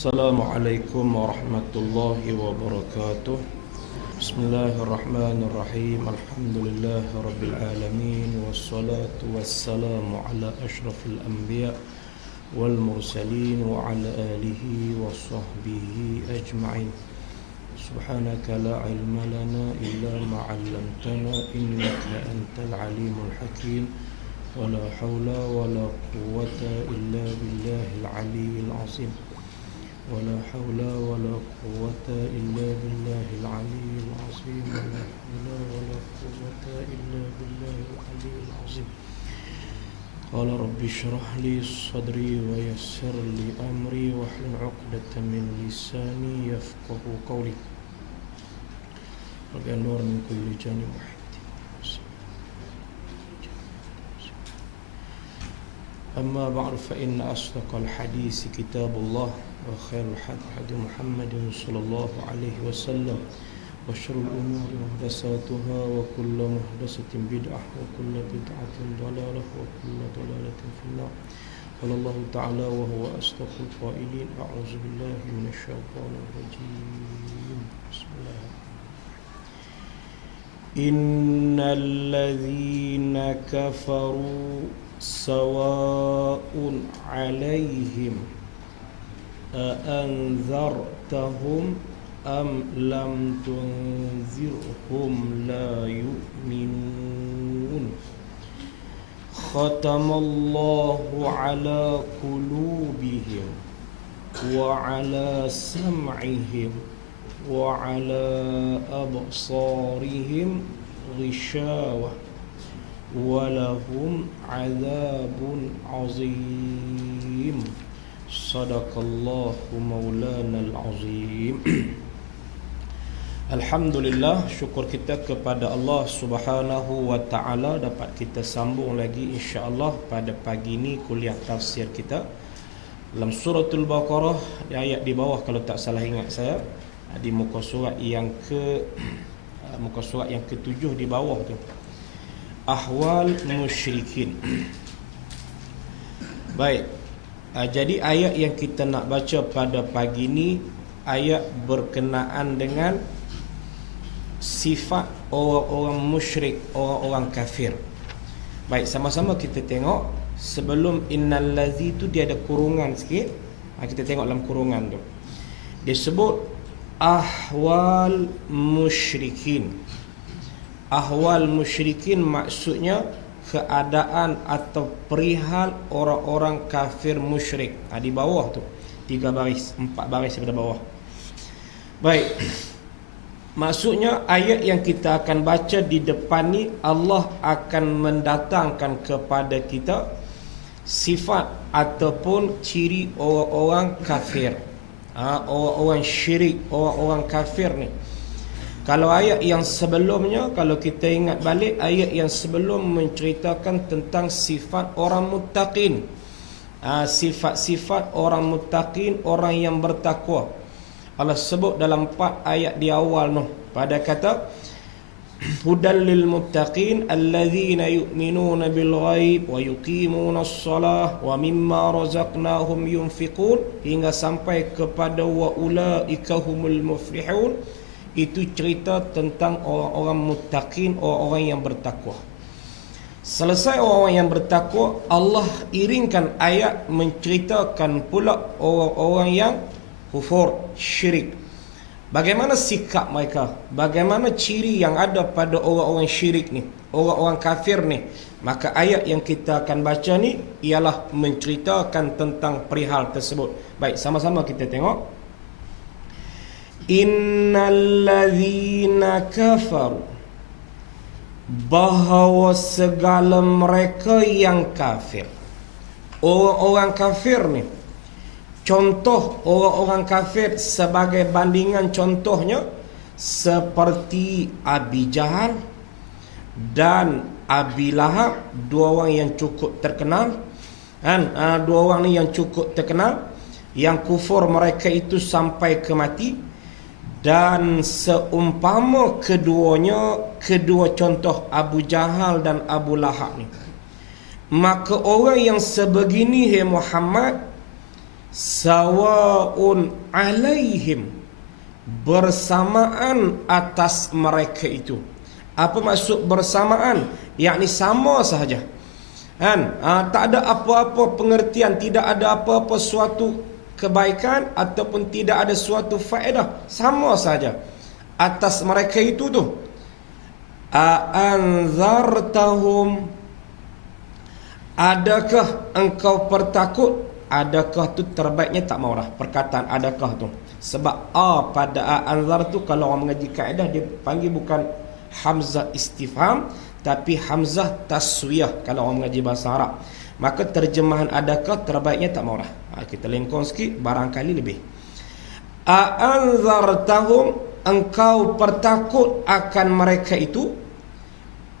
Assalamualaikum warahmatullahi wabarakatuh. Bismillahirrahmanirrahim. Alhamdulillahi rabbil alamin. Wassalatu wassalamu ala ashrafil anbiya wal mursalin wa ala alihi wa sahbihi ajma'in. Subhanaka la ilma lana illa ma 'allamtana innaka antal alimul hakim. Wala haula wala quwwata illa billahil aliyyil azim. ولا حول ولا قوة إلا بالله العلي العظيم. ولا حول ولا قوة إلا بالله العلي العظيم. قال رب اشرح لي صدري ويسر لي أمري واحلل عقدة من لساني يفقه قولي. رب النور من كل جانب واحد. أما بعد فإن أصدق الحديث كتاب الله وخير الحديث محمد صلى الله عليه وسلم وشر الأمور محدثاتها وكل محدثة بدعة وكل بدعة ضلالة وكل ضلالة في النار. قال الله تعالى وهو أصدق القائلين أعوذ بالله من الشيطان الرجيم. بسم الله. إن الذين كفروا سواء عليهم أأنذرتهم أم لم تنذرهم لا يؤمنون. ختم الله على قلوبهم وعلى سمعهم وعلى أبصارهم غشاوة ولهم عذاب عظيم. Sadaqallahu maulanal azim. Alhamdulillah, syukur kita kepada Allah Subhanahu wa taala dapat kita sambung lagi insya-Allah pada pagi ini kuliah tafsir kita dalam suratul Baqarah di ayat di bawah kalau tak salah ingat saya di muka surat yang ke-7 di bawah tu. Ahwal musyrikin. Baik. Jadi ayat yang kita nak baca pada pagi ini ayat berkenaan dengan sifat orang-orang musyrik, orang-orang kafir. Baik, sama-sama kita tengok. Sebelum innallazi tu dia ada kurungan sikit. Kita tengok dalam kurungan tu. Dia sebut ahwal musyrikin. Ahwal musyrikin maksudnya keadaan atau perihal orang-orang kafir musyrik. Di bawah tu 4 baris daripada bawah. Baik. Maksudnya ayat yang kita akan baca di depan ni Allah akan mendatangkan kepada kita sifat ataupun ciri orang-orang kafir. Orang-orang syirik, orang-orang kafir ni. Kalau ayat yang sebelumnya, kalau kita ingat balik, ayat yang sebelum menceritakan tentang sifat orang muttaqin. Sifat-sifat orang muttaqin, orang yang bertakwa. Allah sebut dalam 4 ayat di awal tu. Pada kata hudal lil muttaqin allazina yu'minuna bil ghaib wa yuqimuna as-salah wa mimma razaqnahum yunfiqun, hingga sampai kepada wa ulaika humul muflihun. Itu cerita tentang orang-orang muttaqin, orang-orang yang bertakwa. Selesai orang-orang yang bertakwa, Allah iringkan ayat menceritakan pula orang-orang yang kufur, syirik. Bagaimana sikap mereka? Bagaimana ciri yang ada pada orang-orang syirik ni, orang-orang kafir ni? Maka ayat yang kita akan baca ni ialah menceritakan tentang perihal tersebut. Baik, sama-sama kita tengok. Innallazina kafaru, bahawa segala mereka yang kafir. Orang-orang kafir ni, contoh orang-orang kafir sebagai bandingan contohnya seperti Abi Jahal dan Abi Lahab, dua orang yang cukup terkenal. Dua orang ni yang cukup terkenal, yang kufur mereka itu sampai ke mati. Dan seumpama kedua contoh Abu Jahal dan Abu Lahab ni, maka orang yang sebegini, hai Muhammad, Sawaun alaihim, bersamaan atas mereka itu. Apa maksud bersamaan? Yakni sama sahaja kan? Tak ada apa-apa pengertian, tidak ada apa-apa suatu kebaikan ataupun tidak ada suatu faedah, sama saja atas mereka itu tu. Anzartahum, adakah engkau pertakut? Adakah tu terbaiknya tak maurah perkataan adakah tu, sebab pada anzar tu kalau orang mengaji kaedah dia panggil bukan hamzah istifham tapi hamzah taswiyah kalau orang mengaji bahasa Arab. Maka terjemahan adakah terbaiknya tak maurah. Kita lengkong sikit barangkali lebih. Anzartahum, engkau pertakut akan mereka itu,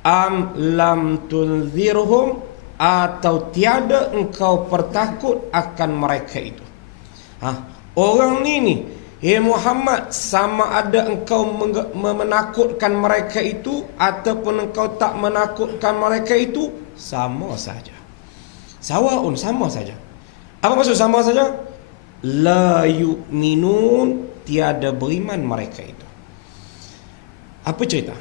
am lam tunzirhum, atau tiada engkau pertakut akan mereka itu. Orang ni Muhammad, sama ada engkau menakutkan mereka itu ataupun engkau tak menakutkan mereka itu, sama saja. Sawaun, sama saja. Apa maksud sama saja? La yu'minun, tiada beriman mereka itu. Apa cerita?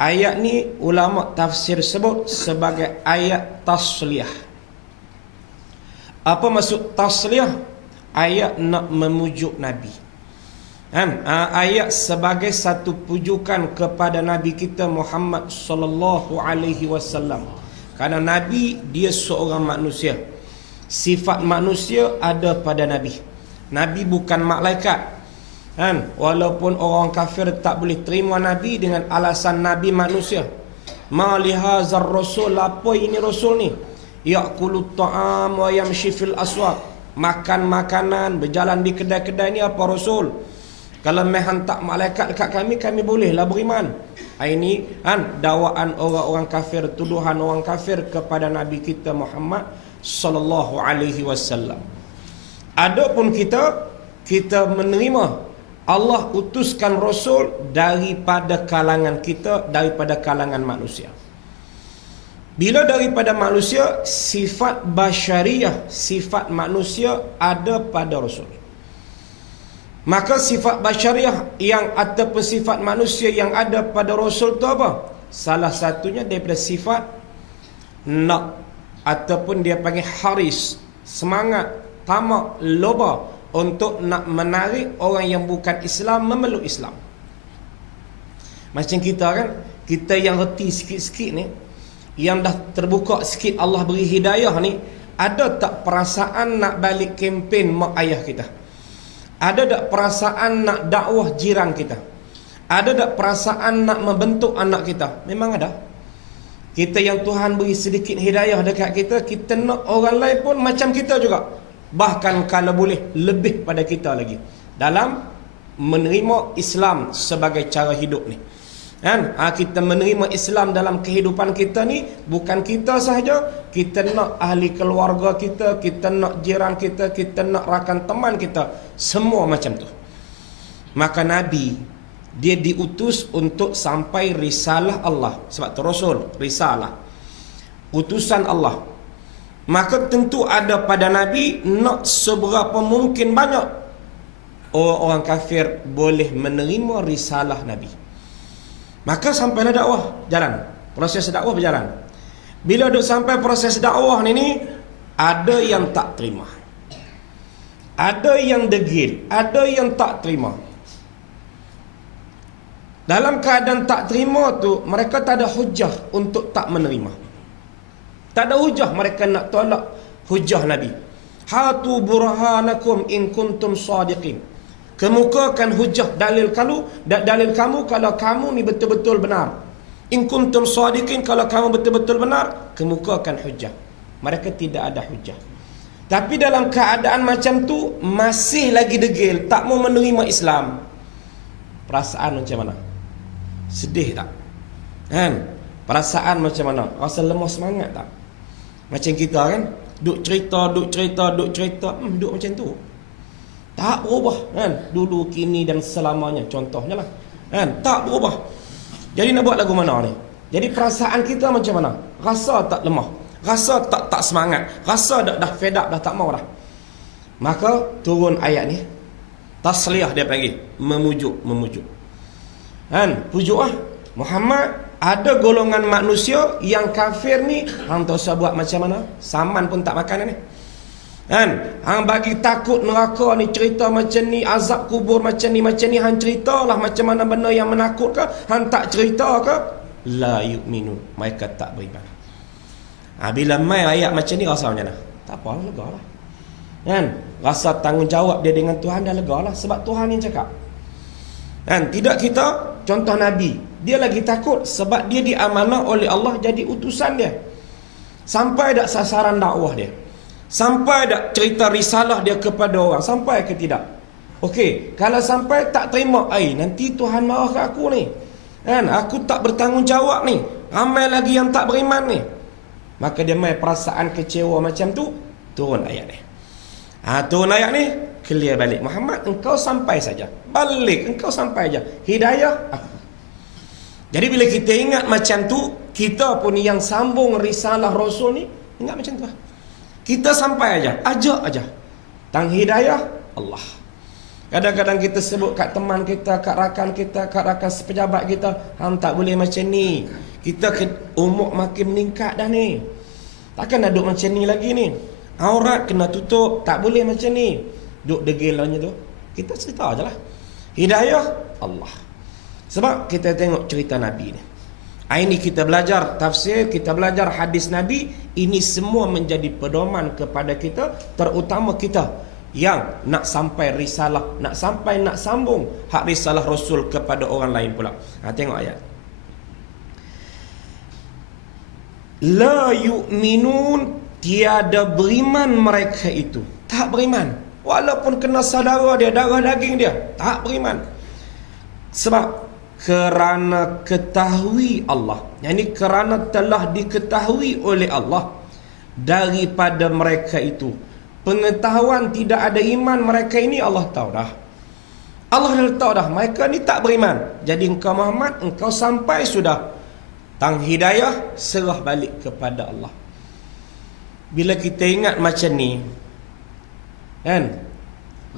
Ayat ni ulama tafsir sebut sebagai ayat tasliyah. Apa maksud tasliyah? Ayat nak memujuk Nabi. Ayat sebagai satu pujukan kepada Nabi kita Muhammad sallallahu alaihi wasallam. Karena Nabi dia seorang manusia. Sifat manusia ada pada Nabi. Nabi bukan malaikat. Walaupun orang kafir tak boleh terima Nabi dengan alasan Nabi manusia. Ma lihazar rasul, apa ini rasul ni? Ya'kulu ta'am wa yamshi fil aswaq, makan makanan, berjalan di kedai-kedai ni apa rasul? Kalau mai hantar malaikat dekat kami bolehlah beriman. Ini dakwaan orang-orang kafir, tuduhan orang kafir kepada Nabi kita Muhammad sallallahu alaihi wasallam. Adapun kita menerima Allah utuskan Rasul daripada kalangan kita, daripada kalangan manusia. Bila daripada manusia, sifat basyariah, sifat manusia ada pada Rasul. Maka sifat basyariah yang ataupun sifat manusia yang ada pada Rasul tu apa? Salah satunya daripada sifat nak, ataupun dia panggil haris, semangat, tamak, loba untuk nak menarik orang yang bukan Islam memeluk Islam. Macam kita kan, kita yang reti sikit-sikit ni, yang dah terbuka sikit Allah beri hidayah ni, ada tak perasaan nak balik kempen mak ayah kita? Ada tak perasaan nak dakwah jiran kita? Ada tak perasaan nak membentuk anak kita? Memang ada. Kita yang Tuhan beri sedikit hidayah dekat kita, kita nak orang lain pun macam kita juga. Bahkan kalau boleh lebih pada kita lagi dalam menerima Islam sebagai cara hidup ni. Kita menerima Islam dalam kehidupan kita ni, bukan kita sahaja, kita nak ahli keluarga kita, kita nak jiran kita, kita nak rakan teman kita, semua macam tu. Maka Nabi dia diutus untuk sampai risalah Allah. Sebab tu Rasul, risalah, utusan Allah. Maka tentu ada pada Nabi nak seberapa mungkin banyak orang kafir boleh menerima risalah Nabi. Maka sampailah dakwah jalan, proses dakwah berjalan. Bila duk sampai proses dakwah ni ada yang tak terima, ada yang degil, ada yang tak terima. Dalam keadaan tak terima tu, mereka tak ada hujah untuk tak menerima. Tak ada hujah, mereka nak tolak hujah Nabi. Hatu burhanakum in kuntum sadiqin. Kemukakan hujah dalil kamu kalau kamu ni betul-betul benar. In kuntum sadiqin, kalau kamu betul-betul benar, kemukakan hujah. Mereka tidak ada hujah. Tapi dalam keadaan macam tu masih lagi degil, tak mau menerima Islam. Perasaan macam mana? Sedih tak? Perasaan macam mana? Rasa lemah semangat tak? Macam kita kan, duk cerita, duk macam tu. Tak berubah kan? Dulu, kini dan selamanya, contohnya lah kan? Tak berubah. Jadi nak buat lagu mana ni? Jadi perasaan kita macam mana? Rasa tak lemah, rasa tak semangat, rasa dah fed up, dah tak mau dah. Maka turun ayat ni. Tasliyah dia panggil, memujuk. Pujuk Muhammad, ada golongan manusia yang kafir ni, hang tak usah buat macam mana, saman pun tak makan ni. Hang bagi takut neraka ni, cerita macam ni, azab kubur macam ni, hang ceritalah macam mana benda yang menakutkan. Hang tak cerita ke, la yu'minun, mereka tak beriman. Bila mai ayat macam ni rasa macam mana? Tak apa, lega lah. Rasa tanggungjawab dia dengan Tuhan dah lega lah, sebab Tuhan yang cakap. Tidak kita, contoh Nabi, dia lagi takut sebab dia diamanah oleh Allah jadi utusan dia. Sampai tak sasaran dakwah dia? Sampai tak cerita risalah dia kepada orang? Sampai ke tidak? Okey, kalau sampai tak terima, nanti Tuhan marah ke aku ni. Aku tak bertanggungjawab ni. Ramai lagi yang tak beriman ni. Maka dia main perasaan kecewa macam tu, turun ayat ni. Turun ayat ni, clear balik. Muhammad, engkau sampai saja. Balik, engkau sampai saja. Hidayah aku. Jadi bila kita ingat macam tu, kita pun yang sambung risalah Rasul ni, ingat macam tu lah. Kita sampai aja, ajak aja. Tang hidayah Allah. Kadang-kadang kita sebut kat teman kita, kat rakan kita, kat rakan sepejabat kita, hang tak boleh macam ni. Kita umur makin meningkat dah ni. Takkan nak duduk macam ni lagi ni. Aurat kena tutup, tak boleh macam ni. Duduk degilanya tu. Kita cerita aje lah. Hidayah Allah. Sebab kita tengok cerita Nabi ni. Ini kita belajar tafsir, kita belajar hadis Nabi. Ini semua menjadi pedoman kepada kita, terutama kita yang nak sampai risalah, nak sambung hak risalah Rasul kepada orang lain pula. Tengok ayat. La yu'minun, tiada beriman mereka itu. Tak beriman. Walaupun kena saudara dia, darah daging dia, tak beriman. Sebab kerana ketahui Allah, yakni kerana telah diketahui oleh Allah daripada mereka itu. Pengetahuan tidak ada iman mereka ini, Allah tahu dah. Allah dah tahu dah mereka ni tak beriman. Jadi engkau Muhammad, engkau sampai sudah. Tang hidayah, serah balik kepada Allah. Bila kita ingat macam ni,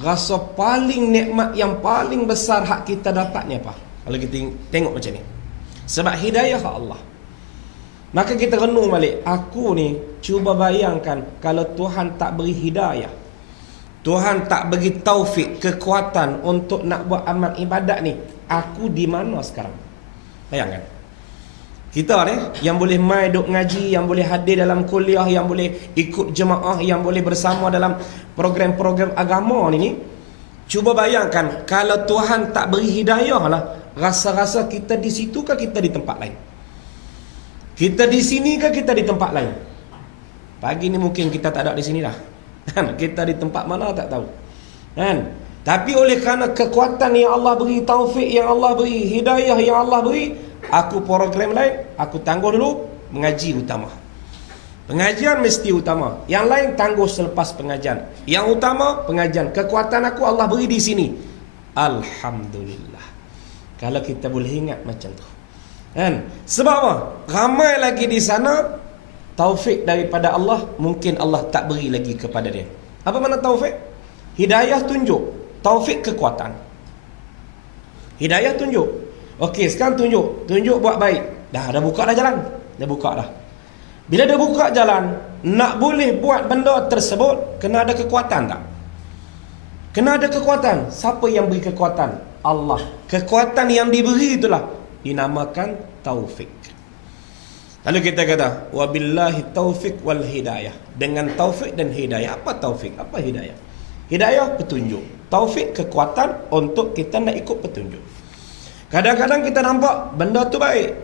rasa paling nikmat yang paling besar hak kita dapat ni apa? Kalau kita tengok macam ni, sebab hidayah Allah. Maka kita renung balik. Aku ni cuba bayangkan kalau Tuhan tak beri hidayah, Tuhan tak bagi taufik, kekuatan untuk nak buat amal ibadat ni, aku di mana sekarang? Bayangkan. Kita ni yang boleh mai duk ngaji, yang boleh hadir dalam kuliah, yang boleh ikut jemaah, yang boleh bersama dalam program-program agama ni, cuba bayangkan kalau Tuhan tak beri hidayah lah, rasa-rasa kita di situ ke kita di tempat lain? Kita di sini ke kita di tempat lain? Pagi ni mungkin kita tak ada di sini dah. Kita di tempat mana tak tahu. Tapi oleh kerana kekuatan yang Allah beri, taufik yang Allah beri, hidayah yang Allah beri, aku program lain, aku tangguh dulu, mengaji utama. Pengajian mesti utama. Yang lain tangguh selepas pengajian. Yang utama pengajian. Kekuatan aku Allah beri di sini. Alhamdulillah. Kalau kita boleh ingat macam tu. Sebab apa? Ramai lagi di sana taufik daripada Allah, mungkin Allah tak beri lagi kepada dia. Apa makna taufik? Hidayah tunjuk, taufik kekuatan. Hidayah tunjuk. Okey, sekarang tunjuk buat baik. Dah buka dah jalan. Dah buka dah. Bila dah buka jalan, nak boleh buat benda tersebut, kena ada kekuatan tak? Kena ada kekuatan. Siapa yang beri kekuatan? Allah. Kekuatan yang diberi itulah dinamakan taufik. Lalu kita kata, wabillahi taufik wal hidayah. Dengan taufik dan hidayah. Apa taufik? Apa hidayah? Hidayah petunjuk. Taufik kekuatan untuk kita nak ikut petunjuk. Kadang-kadang kita nampak benda tu baik.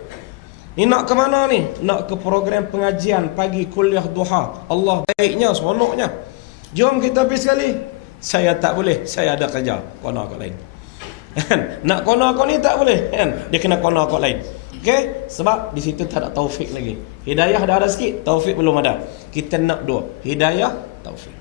Ni nak ke mana ni? Nak ke program pengajian pagi kuliah duha. Allah baiknya, seronoknya. Jom kita pergi sekali. Saya tak boleh, saya ada kerja. Kona kau lain. Nak kona kau ni tak boleh. Dia kena kona kau lain. Okey? Sebab di situ tak ada taufik lagi. Hidayah dah ada sikit, taufik belum ada. Kita nak dua. Hidayah, taufik.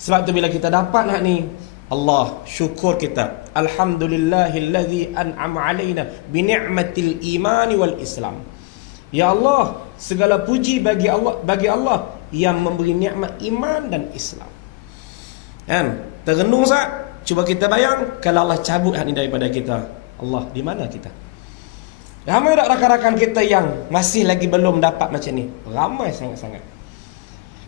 Sebab tu bila kita dapat hak ni, Allah syukur kita. Alhamdulillahillazi an'ama alaina bi ni'matil iman wal Islam. Ya Allah, segala puji bagi Allah yang memberi nikmat iman dan Islam. Kan? Terrenung sat. Cuba kita bayang kalau Allah cabut hak ni daripada kita. Allah, di mana kita? Ramai tak rakan-rakan kita yang masih lagi belum dapat macam ni? Ramai sangat-sangat.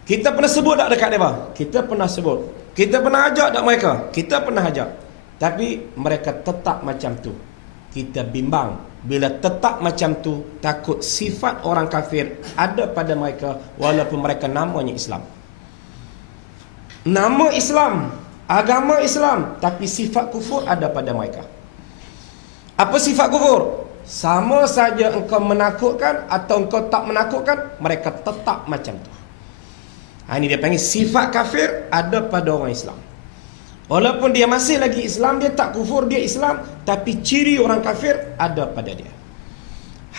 Kita pernah sebut tak dekat mereka? Kita pernah sebut. Kita pernah ajak tak mereka? Kita pernah ajak. Tapi mereka tetap macam tu. Kita bimbang. Bila tetap macam tu, takut sifat orang kafir ada pada mereka walaupun mereka namanya Islam. Nama Islam, agama Islam, tapi sifat kufur ada pada mereka. Apa sifat kufur? Sama saja engkau menakutkan atau engkau tak menakutkan, mereka tetap macam tu. Ini dia panggil sifat kafir ada pada orang Islam. Walaupun dia masih lagi Islam, dia tak kufur, dia Islam, tapi ciri orang kafir ada pada dia.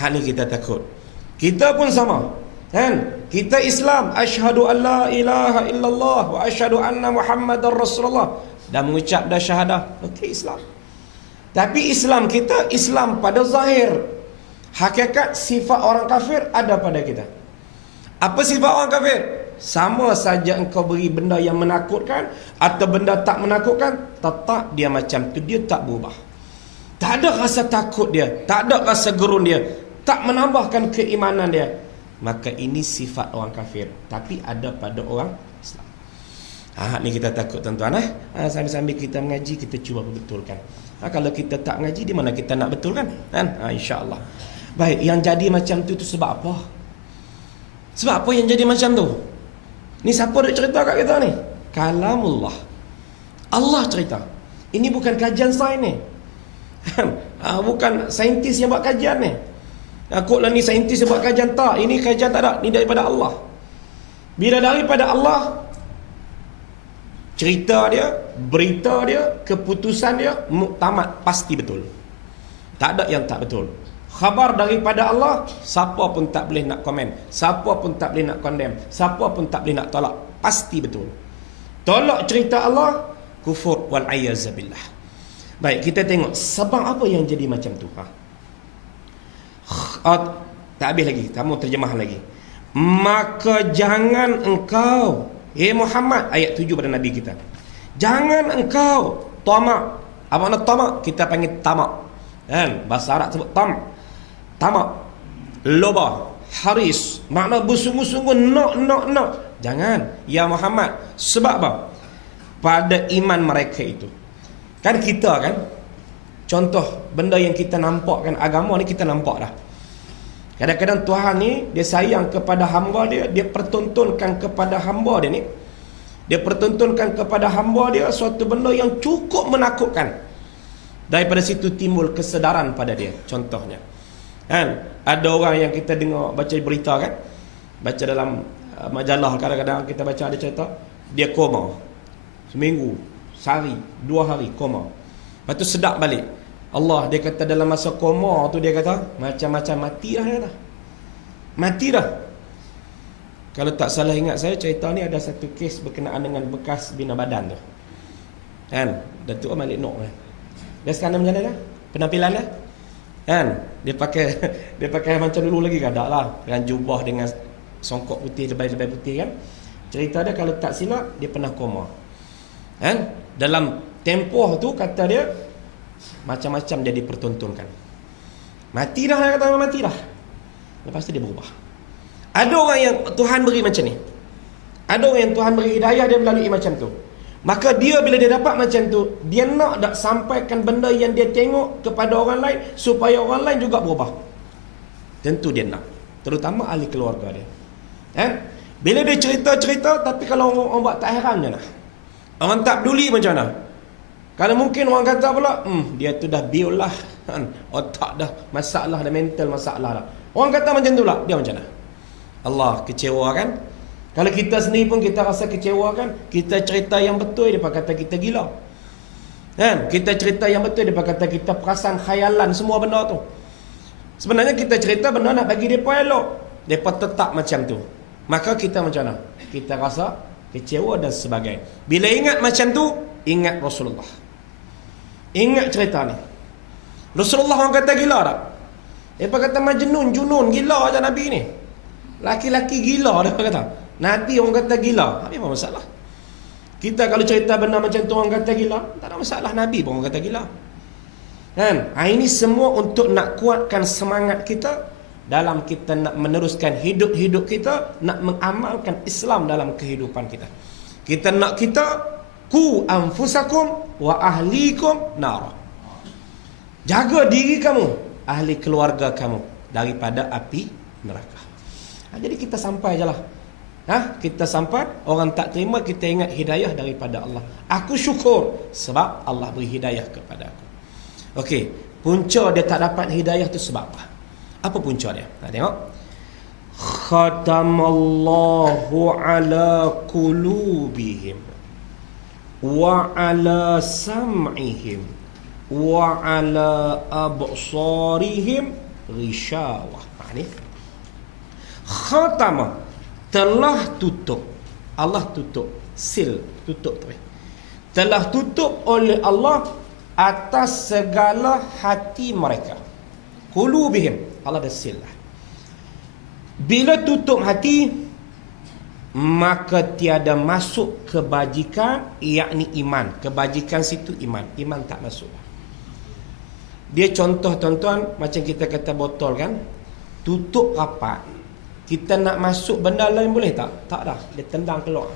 Ni kita takut. Kita pun sama. Kan? Kita Islam, asyhadu an la ilaha illallah wa asyhadu anna Muhammadar Rasulullah. Dan mengucap dah syahadah. Okey, Islam. Tapi Islam kita, Islam pada zahir. Hakikat sifat orang kafir ada pada kita. Apa sifat orang kafir? Sama saja engkau beri benda yang menakutkan atau benda tak menakutkan, tetap dia macam tu, dia tak berubah. Tak ada rasa takut dia, tak ada rasa gerun dia, tak menambahkan keimanan dia. Maka ini sifat orang kafir, tapi ada pada orang Islam. Ni kita takut tuan-tuan. Sambil-sambil kita mengaji, kita cuba betulkan. Kalau kita tak mengaji, di mana kita nak betulkan? InsyaAllah. Baik, yang jadi macam tu sebab apa? Sebab apa yang jadi macam tu? Ni siapa nak cerita kat kita ni? Kalamullah. Allah cerita. Ini bukan kajian sains ni. Bukan saintis yang buat kajian ni. Takutlah ni saintis yang buat kajian. Tak, ini kajian tak ada. Ni daripada Allah. Bila daripada Allah, cerita dia, berita dia, keputusan dia, muktamad, pasti betul. Tak ada yang tak betul. Khabar daripada Allah, siapa pun tak boleh nak komen, siapa pun tak boleh nak condemn, siapa pun tak boleh nak tolak. Pasti betul. Tolak cerita Allah, kufur wal a'yazabillah. Baik, kita tengok sebab apa yang jadi macam tu. Tak habis lagi, kamu terjemah lagi. Maka jangan engkau, Muhammad, ayat 7 pada Nabi kita, jangan engkau tamak. Apa makna tamak? Kita panggil tamak. Bahasa Arab sebut tamak, loba, haris, makna bersungguh-sungguh nak. Jangan, ya Muhammad. Sebab apa? Pada iman mereka itu. Kan kita kan, contoh benda yang kita nampak kan, agama ni kita nampak dah. Kadang-kadang Tuhan ni, dia sayang kepada hamba dia, dia pertontonkan kepada hamba dia ni, dia pertontonkan kepada hamba dia suatu benda yang cukup menakutkan. Daripada situ timbul kesedaran pada dia. Contohnya, ada orang yang kita dengar baca berita kan, baca dalam majalah, kadang-kadang kita baca ada cerita, dia koma seminggu, sehari, 2 hari koma. Lepas tu sedap balik. Allah, dia kata dalam masa koma tu, dia kata macam-macam mati dah, dia kata mati dah. Kalau tak salah ingat saya, cerita ni ada satu kes berkenaan dengan bekas bina badan tu, Datuk Malik Nok dia sekarang macam mana dah penampilan dia? Dia pakai macam dulu lagi kan? Tak lah, dengan jubah, dengan songkok putih, lebay-lebay putih kan. Cerita dia kalau tak silap, dia pernah koma. Dalam tempoh tu kata dia macam-macam dia dipertontonkan. Mati dah, dia kata mati dah. Lepas tu dia berubah. Ada orang yang Tuhan beri macam ni. Ada orang yang Tuhan beri hidayah, dia melalui macam tu. Maka dia bila dia dapat macam tu, dia nak tak sampaikan benda yang dia tengok kepada orang lain supaya orang lain juga berubah. Tentu dia nak. Terutama ahli keluarga dia. Bila dia cerita-cerita, tapi kalau orang buat tak heran je nak. Orang tak peduli macam mana. Kalau mungkin orang kata pula, dia tu dah biol lah, otak dah masalah, dah mental masalah lah. Orang kata macam tu lah, dia macam mana? Allah kecewa kan? Kalau kita sendiri pun kita rasa kecewa kan? Kita cerita yang betul, dia kata kita gila. Kita cerita yang betul, dia kata kita perasan khayalan semua benda tu. Sebenarnya kita cerita benda nak bagi mereka elok, mereka tetap macam tu. Maka kita macam mana? Kita rasa kecewa dan sebagainya. Bila ingat macam tu, ingat Rasulullah. Ingat cerita ni. Rasulullah orang kata gila tak? Mereka kata majnun, junun, gila aja Nabi ni. Laki-laki gila dia kata. Nabi orang kata gila. Apa masalah? Kita kalau cerita benda macam tu orang kata gila, tak ada masalah. Nabi pun orang kata gila. Kan? Ini semua untuk nak kuatkan semangat kita dalam kita nak meneruskan hidup-hidup kita, nak mengamalkan Islam dalam kehidupan kita. Kita nak kita ku anfusakum wa ahlikum nar. Jaga diri kamu, ahli keluarga kamu daripada api neraka. Jadi kita sampai je lah. Kita sampai, orang tak terima, kita ingat hidayah daripada Allah. Aku syukur sebab Allah beri hidayah kepada aku. Okey, punca dia tak dapat hidayah tu sebab apa? Apa punca dia? Nak tengok. Khatamallahu ala qulubihim wa ala sam'ihim wa ala absarihim ghishawah. Ni khatama, telah tutup. Allah tutup, seal, tutup tu. Telah tutup oleh Allah atas segala hati mereka. Qulubihim, Allah dah seal lah. Bila tutup hati, maka tiada masuk kebajikan, yakni iman. Kebajikan situ iman. Iman tak masuk. Dia contoh tuan-tuan, macam kita kata botol kan, tutup rapat. Kita nak masuk benda lain boleh tak? Tak dah, dia tendang keluar.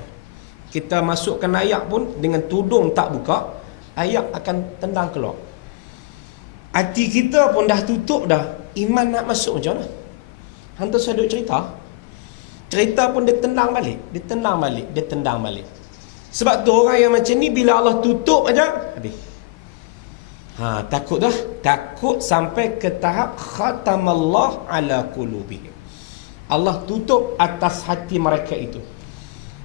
Kita masukkan ayak pun dengan tudung tak buka, ayak akan tendang keluar. Hati kita pun dah tutup dah, iman nak masuk macam mana? Hantar saya duk cerita pun dia tendang balik. Dia tendang balik. Sebab tu orang yang macam ni, bila Allah tutup aja habis. Takut dah. Takut sampai ke tahap khatamallah ala qulubihim. Allah tutup atas hati mereka itu.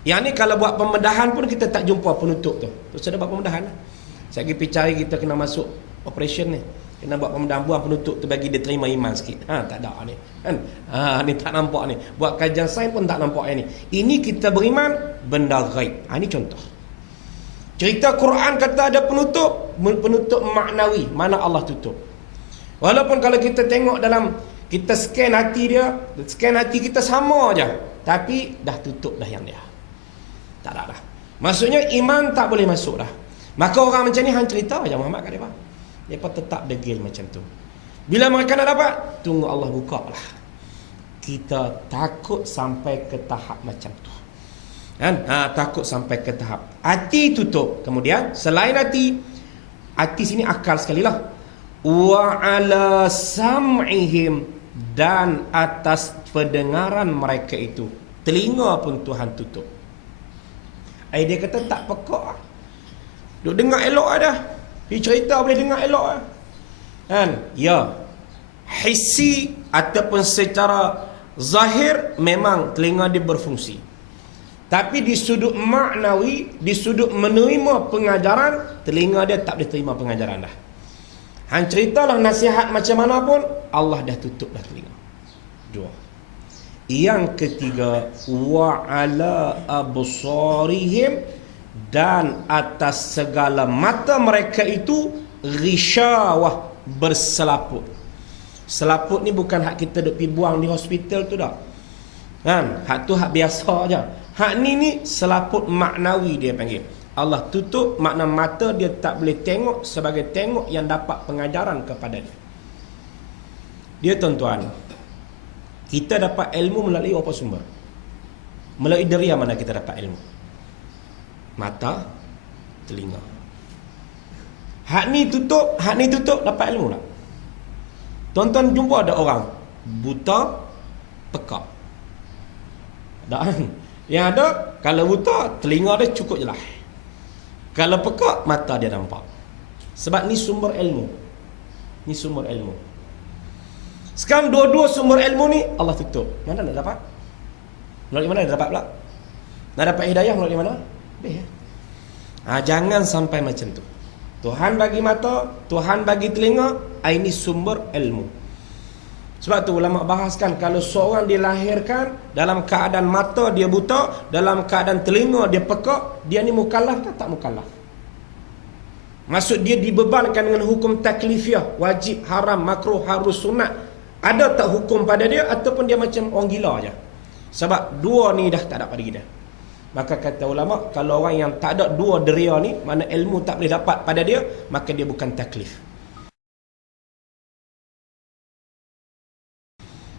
Yang ni kalau buat pembedahan pun kita tak jumpa penutup tu. Tu saya buat pembedahan. Saya pergi cari, kita kena masuk operation ni. Kena buat pembedahan, buang penutup tu bagi dia terima iman sikit. Tak ada ni. Kan? Ni tak nampak ni. Buat kajian sains pun tak nampak ni. Ini kita beriman benda ghaib. Ni contoh. Cerita Quran kata ada penutup maknawi. Mana Allah tutup. Walaupun kalau kita tengok dalam, kita scan hati dia, scan hati kita sama aja, tapi dah tutup dah yang dia. Tak ada dah. Maksudnya iman tak boleh masuk dah. Maka orang macam ni hang cerita aja Muhammad kat depa. Depa tetap degil macam tu. Bila mereka nak dapat, tunggu Allah buka lah. Kita takut sampai ke tahap macam tu. Kan? Takut sampai ke tahap hati tutup. Kemudian selain hati sini akal sekali lah. Wa ala sam'ihim, dan atas pendengaran mereka itu, telinga pun Tuhan tutup. Dia kata tak pekak lah. Duk dengar elok dah. Dia cerita boleh dengar elok lah. Kan? Ya. Hissi ataupun secara zahir memang telinga dia berfungsi. Tapi di sudut maknawi, di sudut menerima pengajaran, telinga dia tak boleh terima pengajaran dah. Hang ceritalah nasihat macam mana pun, Allah dah tutup dah telinga. Dua. Yang ketiga, wa ala absarihim, dan atas segala mata mereka itu ghishawah, berselaput. Selaput ni bukan hak kita duk pergi buang di hospital tu dah. Kan? Hak tu hak biasa aja. Hak ni selaput maknawi dia panggil. Allah tutup, makna mata dia tak boleh tengok sebagai tengok yang dapat pengajaran kepada dia. Dia tuan-tuan, kita dapat ilmu melalui apa sumber? Melalui dari mana kita dapat ilmu? Mata, telinga. Hak ni tutup dapat ilmu tak? Tuan-tuan jumpa ada orang buta, pekak. Tak kan? Yang ada, kalau buta, telinga dia cukup jelas. Kalau pekak, mata dia nampak. Sebab ni sumber ilmu. Ni sumber ilmu. Sekarang dua-dua sumber ilmu ni Allah tutup. Mana nak dapat? Melalui mana nak dapat pula? Nak dapat hidayah melalui mana? Jangan sampai macam tu. Tuhan bagi mata, Tuhan bagi telinga, ini sumber ilmu. Sebab tu ulama bahaskan, kalau seorang dilahirkan dalam keadaan mata dia buta, dalam keadaan telinga dia pekak, dia ni mukallaf ke tak mukallaf? Maksud dia dibebankan dengan hukum taklifiah, wajib, haram, makruh, harus, sunat. Ada tak hukum pada dia, ataupun dia macam orang gila aja? Sebab dua ni dah tak ada pada kita. Maka kata ulama, kalau orang yang tak ada dua deria ni, mana ilmu tak boleh dapat pada dia, maka dia bukan taklif.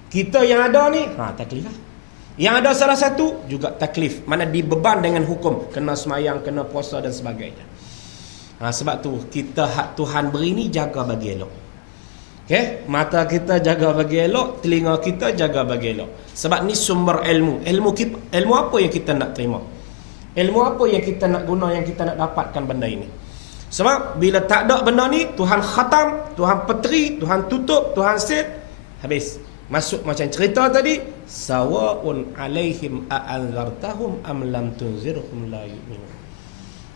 Kita yang ada ni, taklif lah. Yang ada salah satu, juga taklif. Mana dibeban dengan hukum. Kena semayang, kena puasa dan sebagainya. Sebab tu, kita hak Tuhan beri ni, jaga bagi elok. Okay? Mata kita jaga bagi elok, telinga kita jaga bagi elok. Sebab ni sumber ilmu. Ilmu apa yang kita nak terima? Ilmu apa yang kita nak guna, yang kita nak dapatkan benda ini? Sebab bila tak ada benda ni, Tuhan khatam, Tuhan petri, Tuhan tutup, Tuhan set, habis. Masuk macam cerita tadi, sawaun alaihim a'anzartahum am lam tunzirhum la yu'minun.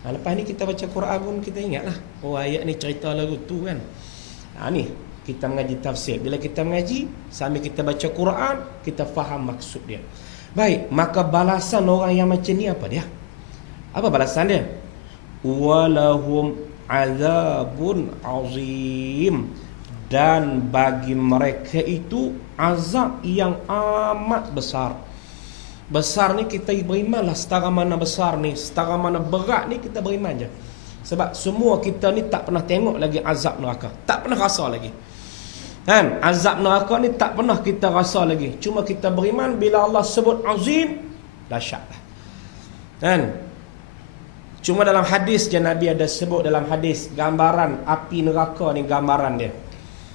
Lepas ni kita baca Quran pun kita ingatlah, oh ayat ni cerita lagu tu kan. Ni kita mengaji tafsir. Bila kita mengaji, sambil kita baca Quran, kita faham maksud dia. Baik, maka balasan orang yang macam ni apa dia? Apa balasan dia? Walahum azabun azim. Dan bagi mereka itu azab yang amat besar. Besar ni kita beriman lah. Setara mana besar ni, setara mana berat ni, kita beriman je. Sebab semua kita ni tak pernah tengok lagi azab neraka. Tak pernah rasa lagi. Kan? Azab neraka ni tak pernah kita rasa lagi. Cuma kita beriman bila Allah sebut azim, dahsyat lah. Kan? Cuma dalam hadis je Nabi ada sebut dalam hadis, gambaran api neraka ni gambaran dia.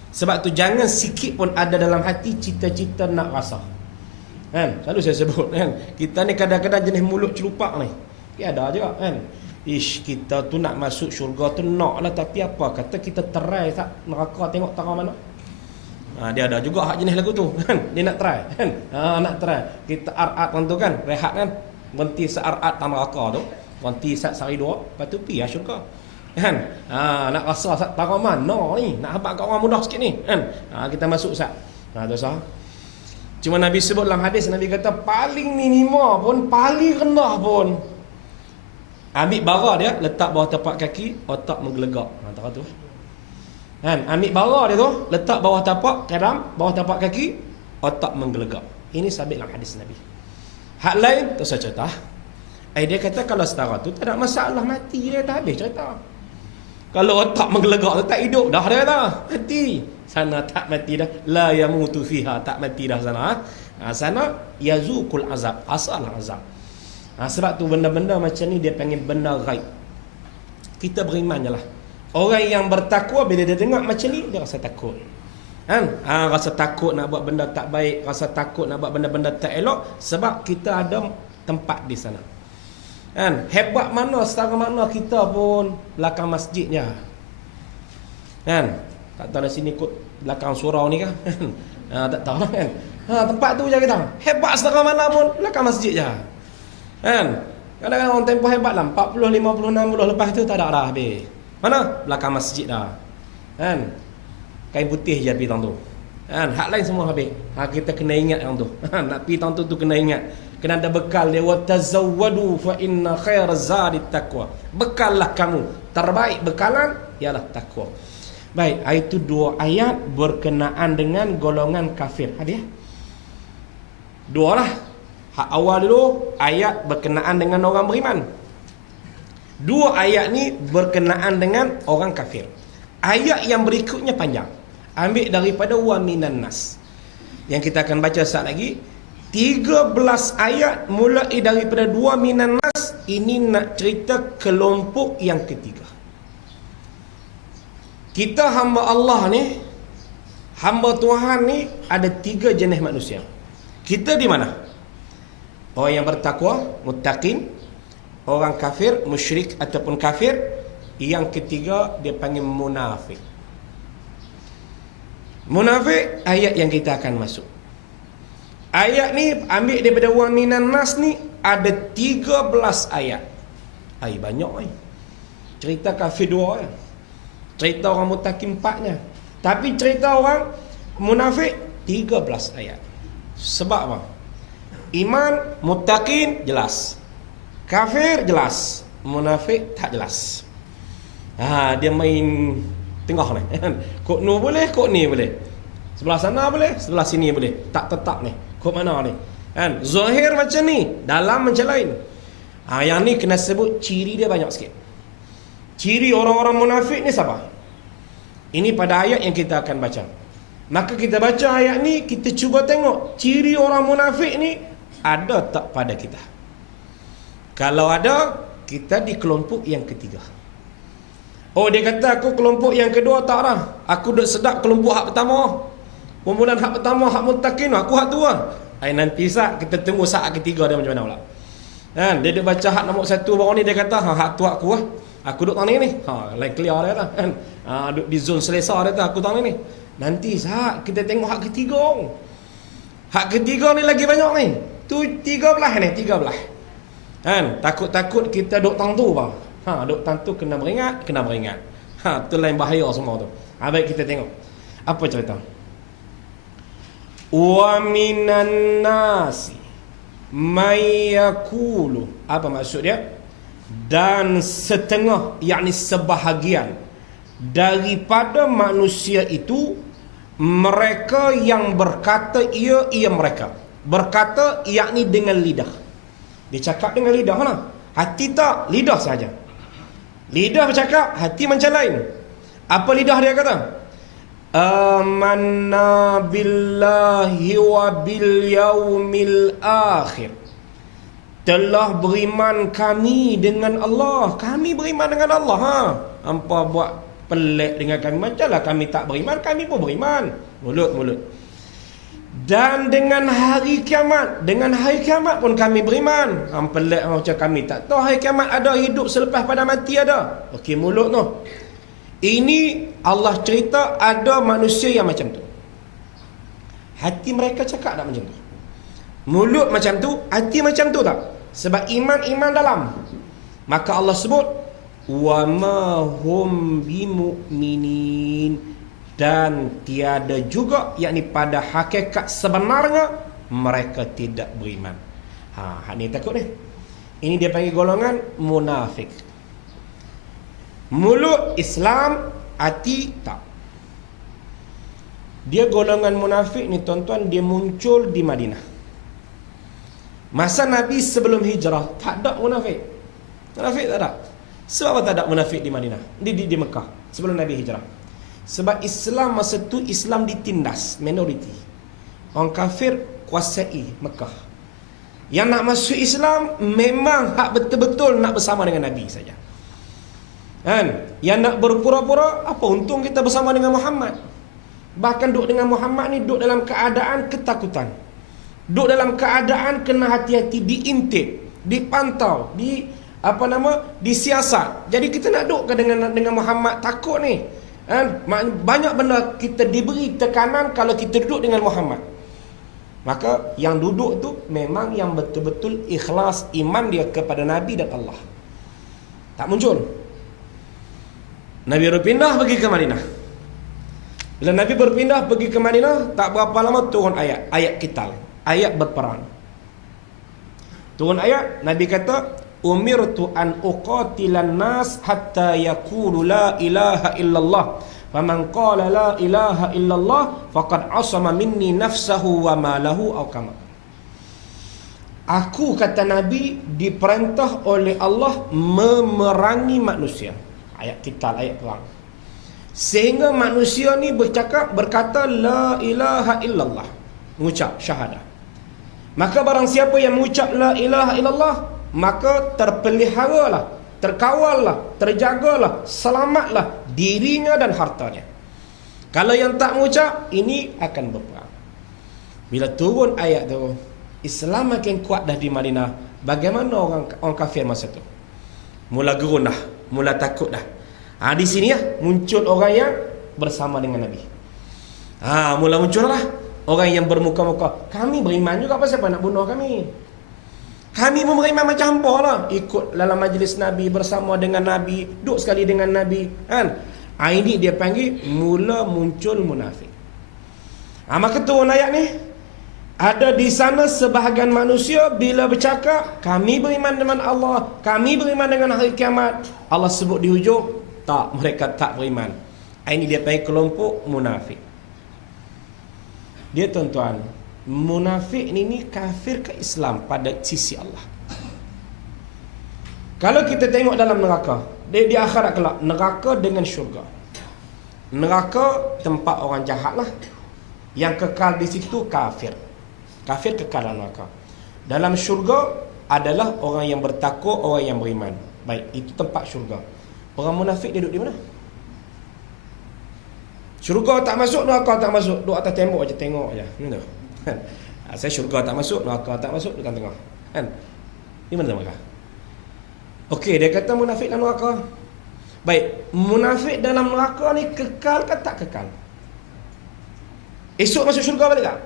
Sebab tu jangan sikit pun ada dalam hati cita-cita nak rasa. Kan? Selalu saya sebut kan. Kita ni kadang-kadang jenis mulut celupak ni. Ya ada juga kan. Kita tu nak masuk syurga tu nak lah. Tapi apa? Kata kita terai tak neraka tengok tara mana. Dia ada juga hak jenis lagu tu kan. Dia nak try kan. Nak try. Kita art-art tu kan. Rehat kan. Berhenti se-art-art tam neraka tu. Berhenti sehari dua. Lepas tu pergi lah syurga. Kan? Nak rasa tara mana ni, nak habaq kat orang mudah sikit ni kan. Kita masuk sat. Tu sah. Cuma Nabi sebut dalam hadis, Nabi kata paling minima pun, paling rendah pun, ambil bara dia letak bawah tapak kaki, otak menggelegak. Tak tu kan. Ambil bara dia tu letak bawah tapak kadam, bawah tapak kaki, otak menggelegak. Ini sabit dalam hadis Nabi. Hak lain tu saya cerita. Dia kata kalau setara tu tak ada masalah, mati dia dah habis cerita. Kalau otak menggelegak tu tak hidup dah dia dah. Mati. Sana tak mati dah. La yamutu fiha, tak mati dah sana. Sana yazukul azab, asal azab. Sebab tu benda-benda macam ni dia panggil benda ghaib. Kita beriman je lah. Orang yang bertakwa bila dia dengar macam ni, dia rasa takut. Kan? Rasa takut nak buat benda tak baik, rasa takut nak buat benda-benda tak elok, sebab kita ada tempat di sana. Kan? Hebat mana, setara mana kita pun belakang masjid je. Kan? Tak tahu dari sini kot belakang surau ni kah? Tak tahu lah kan. Tempat tu je kita. Hebat setara mana pun belakang masjid je. Kan? Kadang-kadang orang tempoh hebat lah, 40, 50, 60, lepas tu tak ada dah habis. Mana? Belakang masjid dah. Kan? Kain putih je pergi tahun tu. Kan? Hak lain semua habis. Kita kena ingat yang tu. Nak pergi tahun tu kena ingat. Kena ada bekal dia. Watazawwadu fa inna khairaz zadi taqwa. Bekallah kamu. Terbaik bekalan ialah takwa. Baik, itu dua ayat berkenaan dengan golongan kafir. Ada ya? Dua lah. Hak awal dulu ayat berkenaan dengan orang beriman. Dua ayat ni berkenaan dengan orang kafir. Ayat yang berikutnya panjang. Ambil daripada wa minan nas. Yang kita akan baca saat lagi. 13 ayat mulai daripada 2 minan nas. Ini nak cerita kelompok yang ketiga. Kita hamba Allah ni, hamba Tuhan ni, ada 3 jenis manusia. Kita di mana? Orang yang bertakwa, muttaqin. Orang kafir, musyrik ataupun kafir. Yang ketiga dia panggil munafik. Munafik ayat yang kita akan masuk. Ayat ni ambil daripada wa minan nas ni ada 13 ayat. Banyak cerita kafir 2 ya. Cerita orang muttaqin 4-nya. Tapi cerita orang munafik 13 ayat. Sebab apa? Iman, muttaqin jelas. Kafir jelas. Munafik tak jelas. Dia main tengah ni. Kok nu boleh, kok ni boleh. Sebelah sana boleh, sebelah sini boleh. Tak tetap ni. Kok mana ni? Kan? Zahir macam ni, dalam macam lain. Yang ni kena sebut ciri dia banyak sikit. Ciri orang-orang munafik ni siapa? Ini pada ayat yang kita akan baca. Maka kita baca ayat ni, kita cuba tengok ciri orang munafik ni ada tak pada kita. Kalau ada, kita di kelompok yang ketiga. Oh, dia kata aku kelompok yang kedua, tak dah. Aku duk sedap kelompok hak pertama. Kumpulan hak pertama, hak muttaqin, aku hak tu lah. Nanti kita tunggu saat ketiga dia macam mana pula. Dia duk baca hak nombor 1 baru ni, dia kata hak tu aku lah. Aku duduk tang ni. Lain clear dia lah kan. Duduk di zon selesa dia tu, aku tang ni. Nanti saat kita tengok hak ketiga. Hak ketiga ni lagi banyak ni. Tu 13 ni, 13. Kan? Takut-takut kita duduk tang tu bang. Duduk tang tu kena beringat. Tu lain bahaya semua tu. Baik kita tengok. Apa cerita? Wa minan nasi may yaqulu. Apa maksud dia? Dan setengah, yakni sebahagian daripada manusia itu, mereka yang berkata ia mereka. Berkata yakni dengan lidah. Dia cakap dengan lidah lah. Hati tak, lidah saja. Lidah bercakap, hati macam lain. Apa lidah dia kata? Amanna billahi wa bil yaumil akhir. Telah beriman kami dengan Allah. Kami beriman dengan Allah. Hampa buat pelik dengan kami. Macamlah kami tak beriman, kami pun beriman. Mulut. Dan dengan hari kiamat. Dengan hari kiamat pun kami beriman. Pelik macam kami tak tahu hari kiamat ada, hidup selepas pada mati ada. Okey, mulut tu. Ini Allah cerita ada manusia yang macam tu. Hati mereka cakap tak macam tu. Mulut macam tu, hati macam tu tak? Sebab iman dalam. Maka Allah sebut wa ma hum bimu'minin, dan tiada juga, yakni pada hakikat sebenarnya mereka tidak beriman. Hak ni takut ni. Ini dia panggil golongan munafik. Mulut Islam, hati tak. Dia golongan munafik ni tuan-tuan, dia muncul di Madinah. Masa Nabi sebelum hijrah, tak ada munafik. Munafik tak ada. Sebab apa tak ada munafik di Madinah? Di Mekah sebelum Nabi hijrah. Sebab Islam masa tu Islam ditindas, minoriti. Orang kafir kuasai Mekah. Yang nak masuk Islam memang hak betul-betul nak bersama dengan Nabi saja. Kan? Yang nak berpura-pura, apa untung kita bersama dengan Muhammad? Bahkan duduk dengan Muhammad ni duduk dalam keadaan ketakutan. Duduk dalam keadaan kena hati-hati, diintip, dipantau, disiasat. Jadi kita nak duduk dengan Muhammad, takut ni. Banyak benda kita diberi tekanan kalau kita duduk dengan Muhammad. Maka yang duduk tu memang yang betul-betul ikhlas iman dia kepada Nabi dan Allah. Tak muncul. Nabi berpindah pergi ke Madinah. Bila Nabi berpindah pergi ke Madinah, tak berapa lama turun ayat qital, ayat berperang. Turun ayat, Nabi kata, umirtu an uqatilan nas hatta yaqulu la ilaha illallah. Faman qala la ilaha illallah faqad asama minni nafsahu wa malahu aw kama. Aku, kata Nabi, diperintah oleh Allah memerangi manusia. Ayat qital, ayat perang. Sehingga manusia ni berkata la ilaha illallah, mengucap syahadah. Maka barang siapa yang mengucap la ilaha illallah, maka terpeliharalah, terkawallah, terjagalah, selamatlah dirinya dan hartanya. Kalau yang tak mengucap, ini akan berperang. Bila turun ayat tu, Islam makin kuat dah di Madinah. Bagaimana orang kafir masa tu? Mula gerun dah, mula takut dah. Di sini ya muncul orang yang bersama dengan Nabi. Mula muncul lah orang yang bermuka-muka. Kami beriman juga, apa siapa nak bunuh kami? Kami pun beriman macam hampa lah. Ikut dalam majlis Nabi, bersama dengan Nabi, duduk sekali dengan Nabi. Kan? Ini dia panggil mula muncul munafik. Maka turun ayat ni. Ada di sana sebahagian manusia bila bercakap, kami beriman dengan Allah, kami beriman dengan hari kiamat, Allah sebut di hujung, tak, mereka tak beriman. Ini dia panggil kelompok munafik. Dia tuan-tuan, munafik ni kafir ke Islam pada sisi Allah. Kalau kita tengok dalam neraka, di akhirat kelak, neraka dengan syurga. Neraka tempat orang jahat lah. Yang kekal di situ kafir. Kafir kekal dalam neraka. Dalam syurga adalah orang yang bertakwa, orang yang beriman. Baik, itu tempat syurga. Orang munafik dia duduk di mana? Syurga tak masuk, neraka tak masuk. Duduk atas tembok aja tengok aja. Saya syurga tak masuk, neraka tak masuk, duduk tengah. Kan? Di mana mereka? Okey, dia kata munafik dalam neraka. Baik, munafik dalam neraka ni kekal ke tak kekal? Esok masuk syurga balik tak?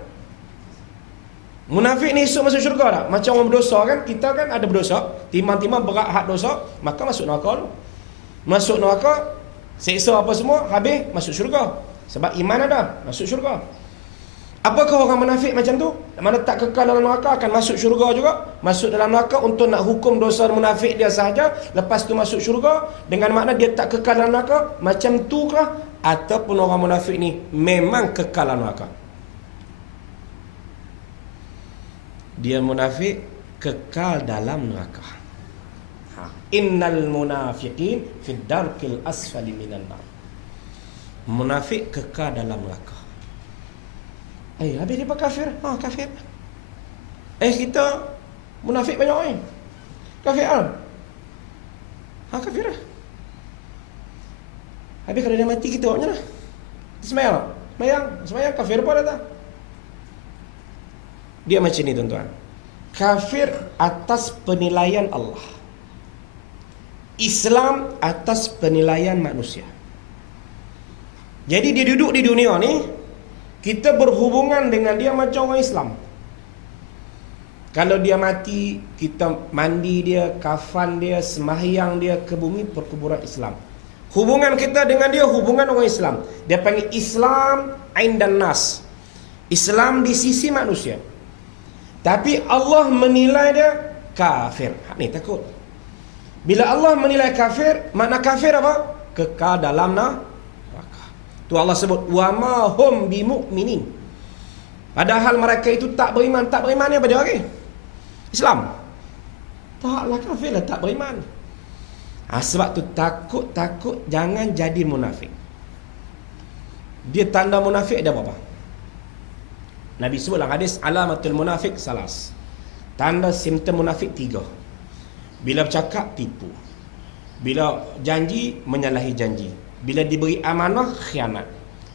Munafik ni esok masuk syurga tak? Macam orang berdosa kan, kita kan ada berdosa, timang-timang berat hak dosa, maka masuk neraka dulu. Masuk neraka, seksa apa semua, habis masuk syurga. Sebab iman ada, masuk syurga. Apakah orang munafik macam tu? Mana tak kekal dalam neraka, akan masuk syurga juga. Masuk dalam neraka untuk nak hukum dosa munafik dia sahaja, lepas tu masuk syurga, dengan makna dia tak kekal dalam neraka. Macam tu kah? Ataupun orang munafik ni memang kekal dalam neraka? Dia munafik kekal dalam neraka. Innal munafiqin fi darkil asfali minan nar. Munafik kekal dalam neraka. Habis dia kafir. Kafir. Kita munafik banyak kafir kafir lah. Habis kalau dia mati kita buat macam mana? Semayang kafir apa datang? Dia macam ni tuan-tuan. Kafir atas penilaian Allah, Islam atas penilaian manusia. Jadi dia duduk di dunia ni, kita berhubungan dengan dia macam orang Islam. Kalau dia mati, kita mandi dia, kafan dia, sembahyang dia ke bumi perkuburan Islam. Hubungan kita dengan dia hubungan orang Islam. Dia panggil Islam indan nas. Islam di sisi manusia. Tapi Allah menilai dia kafir. Ni takut. Bila Allah menilai kafir, makna kafir apa? Kekal dalam neraka. Tu Allah sebut wa ma hum bimu'minin. Padahal mereka itu tak beriman. Tak beriman ni apa dia lagi? Islam. Taklah kafir lah, tak beriman. Sebab tu takut jangan jadi munafik. Dia tanda munafik ada berapa? Nabi sebut dalam hadis, alamatul munafik salas. Tanda simptom munafik 3. Bila bercakap tipu, bila janji menyalahi janji, bila diberi amanah khianat,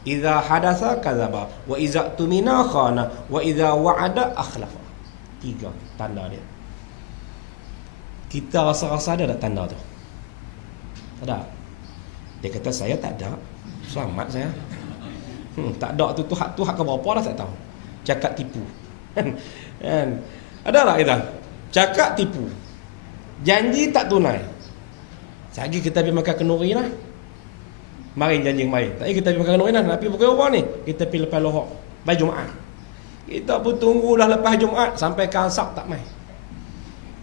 idza hadatsa kadzaba, wa idza tumina khana, wa idza wa'ada akhlafa. 3 tanda dia. Kita rasa-rasa ada tak tanda tu? Tak ada. Dia kata saya tak ada. Selamat saya. Tak ada tu hak ke berapa dah tak tahu. Cakap tipu. Kan? Ada tak kita? Cakap tipu. Janji tak tunai. Sehari kita pergi makan kenduri lah. Mari janji mari. Tak kita pergi makan kenduri lah. Nak pergi pukul apa ni? Kita pergi lepas lohok. Baik Jumaat. Kita pun tunggulah lepas Jumaat sampai kansak tak mai.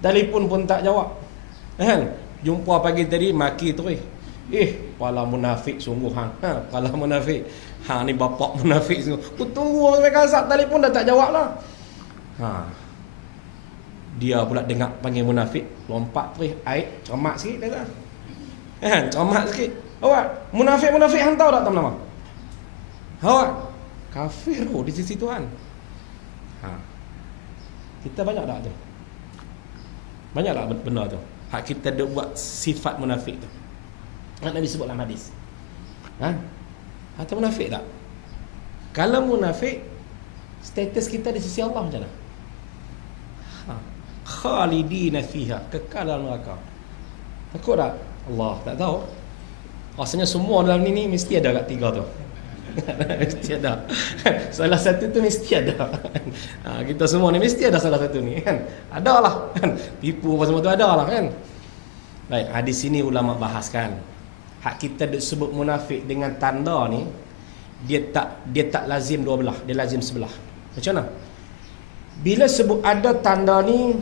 Telefon pun tak jawab. Kan? Jumpa pagi tadi maki terus. Kepala munafik sungguh hang. Kepala munafik. Hang ni bapak munafik sungguh. Aku tunggu sampai kansak telefon dah tak jawab lah. Dia pula dengar panggil munafik, lompat terus air, cermat sikit kata. Cermat sikit. Awak, munafik hang tahu tak nama? Awak kafir di sisi Tuhan. Kita banyak tak tu? Banyak tak benar tu? Hak kita dah buat sifat munafik tu. Nabi sebut dalam hadis. Atau munafik tak? Kalau munafik, status kita di sisi Allah macam mana? Khalidina fiha, kekal dalam neraka. Takut tak? Allah tak tahu. Rasanya semua dalam ni mesti ada kat 3 tu. Mesti ada. Salah satu tu mesti ada. Kita semua ni mesti ada salah satu ni kan. Ada lah kan. Tipu apa semua tu ada lah kan. Baik, hadis sini ulama bahaskan. Hak kita sebut munafik dengan tanda ni, dia tak lazim dua belah, dia lazim sebelah. Macam mana? Bila sebut ada tanda ni,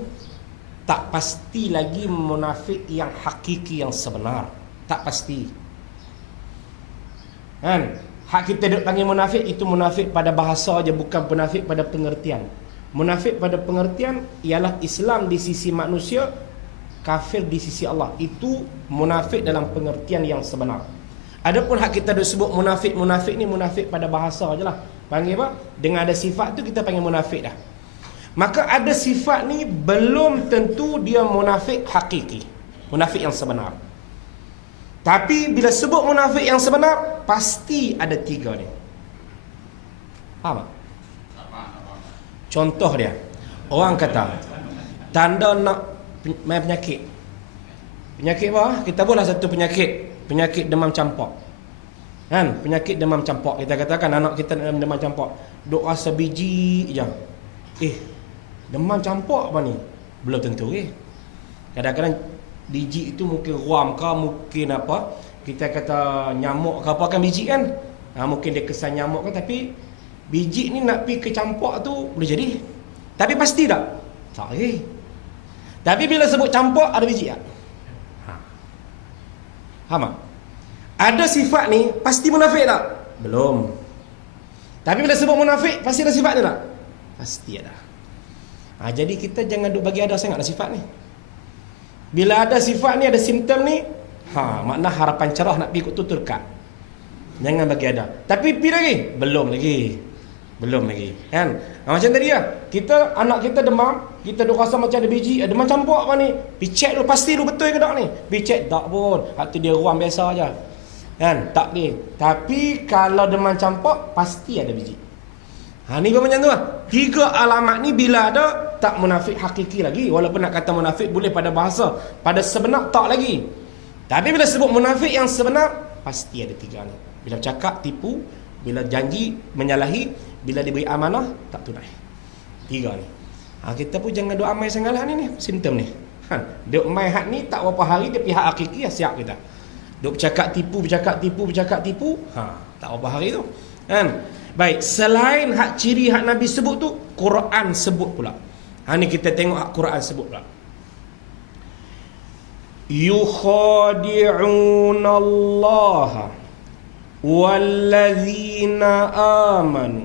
tak pasti lagi munafik yang hakiki, yang sebenar. Tak pasti. Kan? Hak kita duk panggil munafik, itu munafik pada bahasa aja, bukan munafik pada pengertian. Munafik pada pengertian ialah Islam di sisi manusia, kafir di sisi Allah. Itu munafik dalam pengertian yang sebenar. Adapun hak kita dah sebut munafik ni munafik pada bahasa je lah. Panggil apa? Dengan ada sifat tu kita panggil munafik dah. Maka ada sifat ni belum tentu dia munafik hakiki, munafik yang sebenar. Tapi bila sebut munafik yang sebenar, pasti ada 3 ni. Faham tak? Contoh dia, orang kata tanda nak main penyakit. Penyakit apa? Kita buatlah satu penyakit demam campak. Kan? Penyakit demam campak. Kita katakan anak kita demam campak, duk rasa biji je. Demam campak apa ni? Belum tentu Kadang-kadang biji itu mungkin ruam ke, mungkin apa, kita kata nyamuk ke apa kan biji kan. Mungkin dia kesan nyamuk kan, tapi biji ni nak pergi ke campak tu boleh jadi. Tapi pasti tak? Tak Tapi bila sebut campak ada biji tak? Faham tak? Ada sifat ni pasti munafik tak? Belum. Tapi bila sebut munafik pasti ada sifat dia tak? Pasti ada. Jadi kita jangan duk bagi ada sangat ada sifat ni. Bila ada sifat ni, ada simptom ni, makna harapan cerah nak pergi tu dekat. Jangan bagi ada. Tapi pergi lagi? Belum lagi. Kan? Macam tadi lah. Kita, anak kita demam, kita duk rasa macam ada biji, demam campak apa ni? Pergi check dulu, pasti dulu betul ke tak ni? Pergi check, tak pun. Hati dia ruam biasa aja. Kan? Tak ni. Tapi kalau demam campak, pasti ada biji. Ni macam tu lah. 3 alamat ni bila ada, tak munafik hakiki lagi. Walaupun nak kata munafik boleh pada bahasa, pada sebenar tak lagi. Tapi bila sebut munafik yang sebenar, pasti ada 3 ni. Bila bercakap tipu, bila janji menyalahi, bila diberi amanah tak tunai. 3 ni. Kita pun jangan doa mai sangat lah ni simptom ni. Duk mai hak ni tak berapa hari dia pihak hakiki siap kita. Duk bercakap tipu, tak berapa hari tu. Kan? Baik, selain hak ciri hak Nabi sebut tu, Quran sebut pula. Ni kita tengok hak Quran sebut pula. Yukhadi'una Allah wallazina amanu.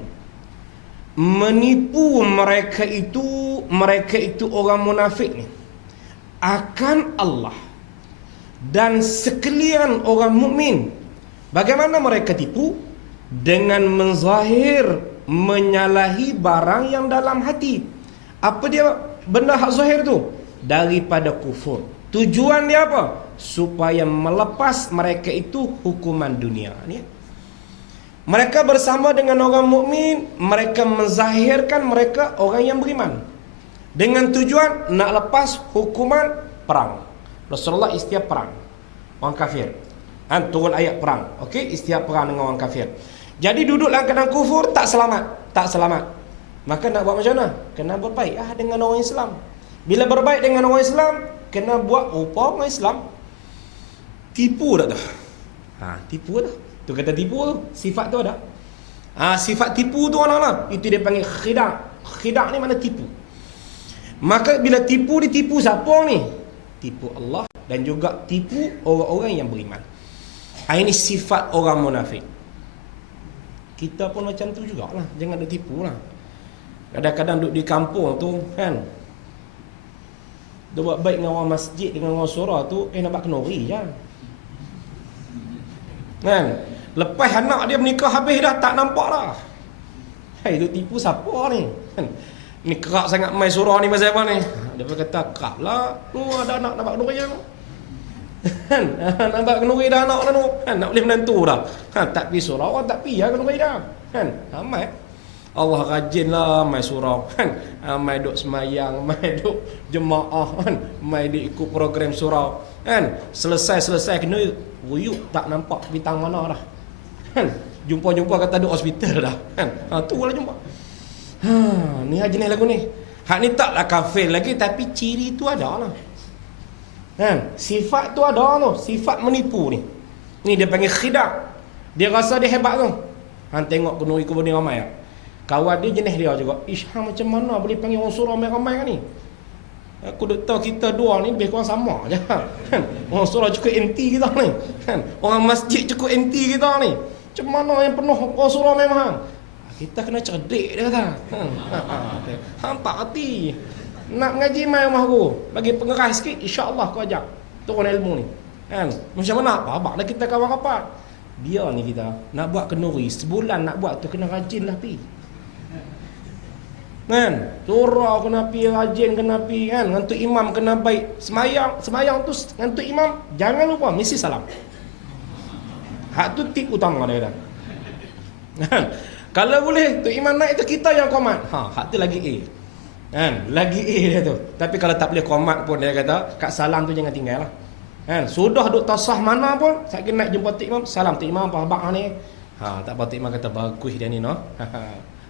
Menipu mereka itu orang munafik ni akan Allah dan sekalian orang mukmin. Bagaimana mereka tipu? Dengan menzahir, menyalahi barang yang dalam hati. Apa dia benda hak zahir tu? Daripada kufur. Tujuan dia apa? Supaya melepas mereka itu hukuman dunia ni. Mereka bersama dengan orang mukmin, mereka menzahirkan mereka orang yang beriman. Dengan tujuan nak lepas hukuman perang. Rasulullah istiap perang orang kafir. Turun ayat perang. Okey, istiap perang dengan orang kafir. Jadi duduk dalam keadaan kufur tak selamat. Maka nak buat macam mana? Kena berbaik dengan orang Islam. Bila berbaik dengan orang Islam, kena buat rupa orang Islam. Tipu tak tu? Tipu dah. Tu kata tipu tu. Sifat tu ada. Sifat tipu tu anak-anak. Itu dia panggil khidak. Khidak ni mana tipu. Maka bila tipu, ditipu siapa ni? Tipu Allah dan juga tipu orang-orang yang beriman. Ini sifat orang munafik. Kita pun macam tu jugalah. Jangan ada tipu lah. Kadang-kadang duduk di kampung tu kan, dia buat baik dengan orang masjid, dengan orang surau tu, nampak kenuri je kan. Lepas anak dia menikah habis dah tak nampak dah. Itu tipu siapa ni kan? Ni kerap sangat main surau ni pasal apa ni? Dia pun kata kerap lah. Ada anak nampak kenuri je kan. Nampak kenuri dah anak dah tu kan. Nak boleh menantu dah tak pergi surau, tak pergi lah kenuri dah kan. Ramai Allah rajin lah mai surau kan. Mai duk semayang, mai duk jemaah kan, mai dia ikut program surau kan. Selesai kena ruyuk tak nampak bintang mana dah kan. Jumpa kata duk hospital dah kan. Tu lah jumpa. Ni jenis lagu ni. Hak ni taklah kafir lagi, tapi ciri tu ada lah kan. Sifat tu ada tu, sifat menipu ni. Ni dia panggil khidak. Dia rasa dia hebat tu. Tengok kenuri kubur ramai tak? Kawan dia jenis dia juga. Macam mana boleh panggil orang surau ramai kan ni? Aku dah tahu kita dua ni lebih kurang sama je kan. Orang surau cukup anti kita ni kan. Orang masjid cukup anti kita ni. Macam mana yang penuh orang surau memang? Kita kena cerdik dia kata. Tak hati. Nak mengaji mai rumah aku, bagi pengeras sikit, insya-Allah aku ajak turun ilmu ni. Kan? Macam mana? Babak dah kita kawan rapat. Dia ni kita nak buat kenduri, sebulan nak buat tu kena rajin lah pi. Kan? Surah kena pi, rajin kena pi kan. Ngantuk imam kena baik. Semayang tu ngantuk imam jangan lupa mesti salam. Hak tu tip utama dia kata. Kan? Kalau boleh tu imam naik tu kita yang komat. Hak tu lagi A. Kan? Lagi A dia tu. Tapi kalau tak boleh komat pun dia kata, kat salam tu jangan tinggal lah. Kan? Sudah duk tasah mana pun, saya kena nak jumpa Tok Imam, salam Tok Imam apa khabar ni? Tak apa Tok Imam kata bagus dia ni noh.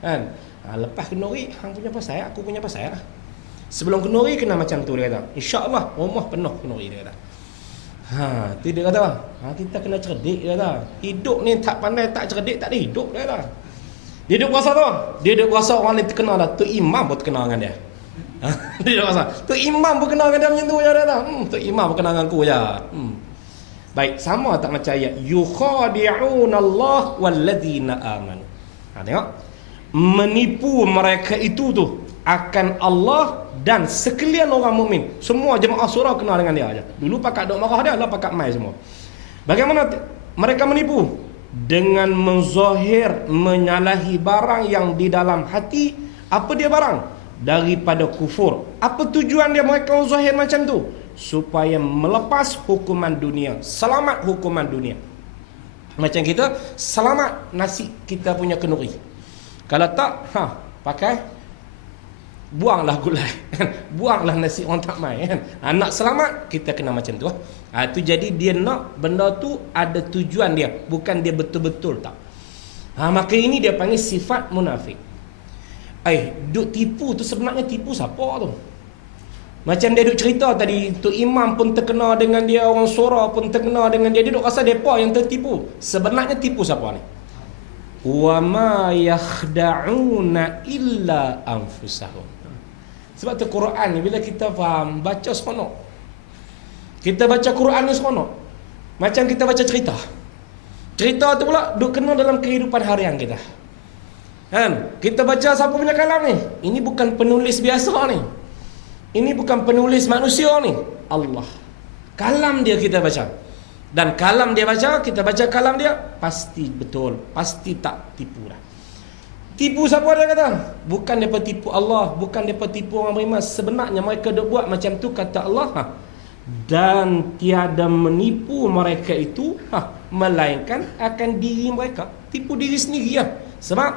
Kan? Lepas kenduri, hang punya pasal, aku punya pasal lah. Sebelum kenduri kena macam tu dia kata. Insya-Allah rumah penuh kenduri dia kata. Tu dia kata, kita kena cerdik dia kata. Hidup ni tak pandai tak cerdik tak ada hidup dia kata. Dia duduk puasa tu. Dia duduk puasa orang ni terkenal dah. Tok Imam pun terkenal dengan dia. Dia duduk puasa. Tok Imam pun kenal dengan dia macam tu je dia kata. Tok Imam pun kenal dengan aku je. Baik, sama tak macam ayat yukhadi'unallah walladzina amanu. Tengok. Menipu mereka itu tu akan Allah dan sekalian orang mukmin. Semua jemaah surah kenal dengan dia aja. Dulu pakat dok marah dia, lah pakat mai semua. Bagaimana mereka menipu? Dengan menzahir menyalahi barang yang di dalam hati. Apa dia barang? Daripada kufur. Apa tujuan dia mereka menzahir macam tu? Supaya melepas hukuman dunia, selamat hukuman dunia. Macam kita selamat nasi kita punya kenduri. Kalau tak, pakai buanglah gulai. Buanglah nasi orang tak mai kan. Nak selamat kita kena macam tu. Tu jadi dia nak benda tu ada tujuan dia, bukan dia betul-betul tak. Maka ini dia panggil sifat munafik. Duk tipu tu sebenarnya tipu siapa tu? Macam dia duk cerita tadi, tu imam pun terkenal dengan dia, orang surah pun terkenal dengan dia. Dia duk rasa depa yang tertipu. Sebenarnya tipu siapa ni? Wa ma yakhda'una illa anfusahum. Sebab tu Quran ni bila kita faham, baca seronok. Kita baca Quran ni seronok. Macam kita baca cerita. Cerita tu pula duk kena dalam kehidupan harian kita. Kan? Kita baca siapa punya kalam ni? Ini bukan penulis biasa ni. Ini bukan penulis manusia ni. Allah. Kalam dia kita baca. Dan kalam dia baca, kita baca kalam dia, pasti betul, pasti tak tipu dah. Tipu siapa dia kata? Bukan mereka tipu Allah, bukan mereka tipu orang beriman. Sebenarnya mereka dah buat macam tu kata Allah. Dan tiada menipu mereka itu, melainkan akan diri mereka. Tipu diri sendiri lah. Sebab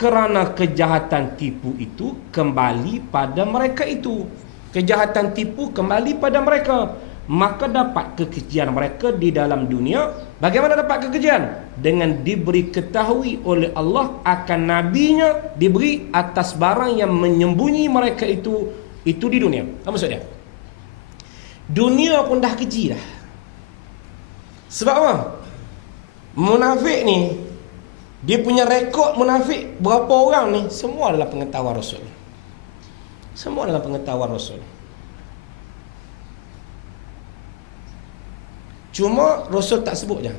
kerana kejahatan tipu itu kembali pada mereka itu. Kejahatan tipu kembali pada mereka. Maka dapat kekejian mereka di dalam dunia. Bagaimana dapat kekejian? Dengan diberi ketahui oleh Allah akan nabinya, diberi atas barang yang menyembunyi mereka itu di dunia. Apa maksud dia? Dunia pun dah keji dah. Sebab apa? Munafik ni, dia punya rekod munafik berapa orang ni, semua adalah pengetahuan Rasul. Semua adalah pengetahuan Rasul. Cuma Rasul tak sebut je.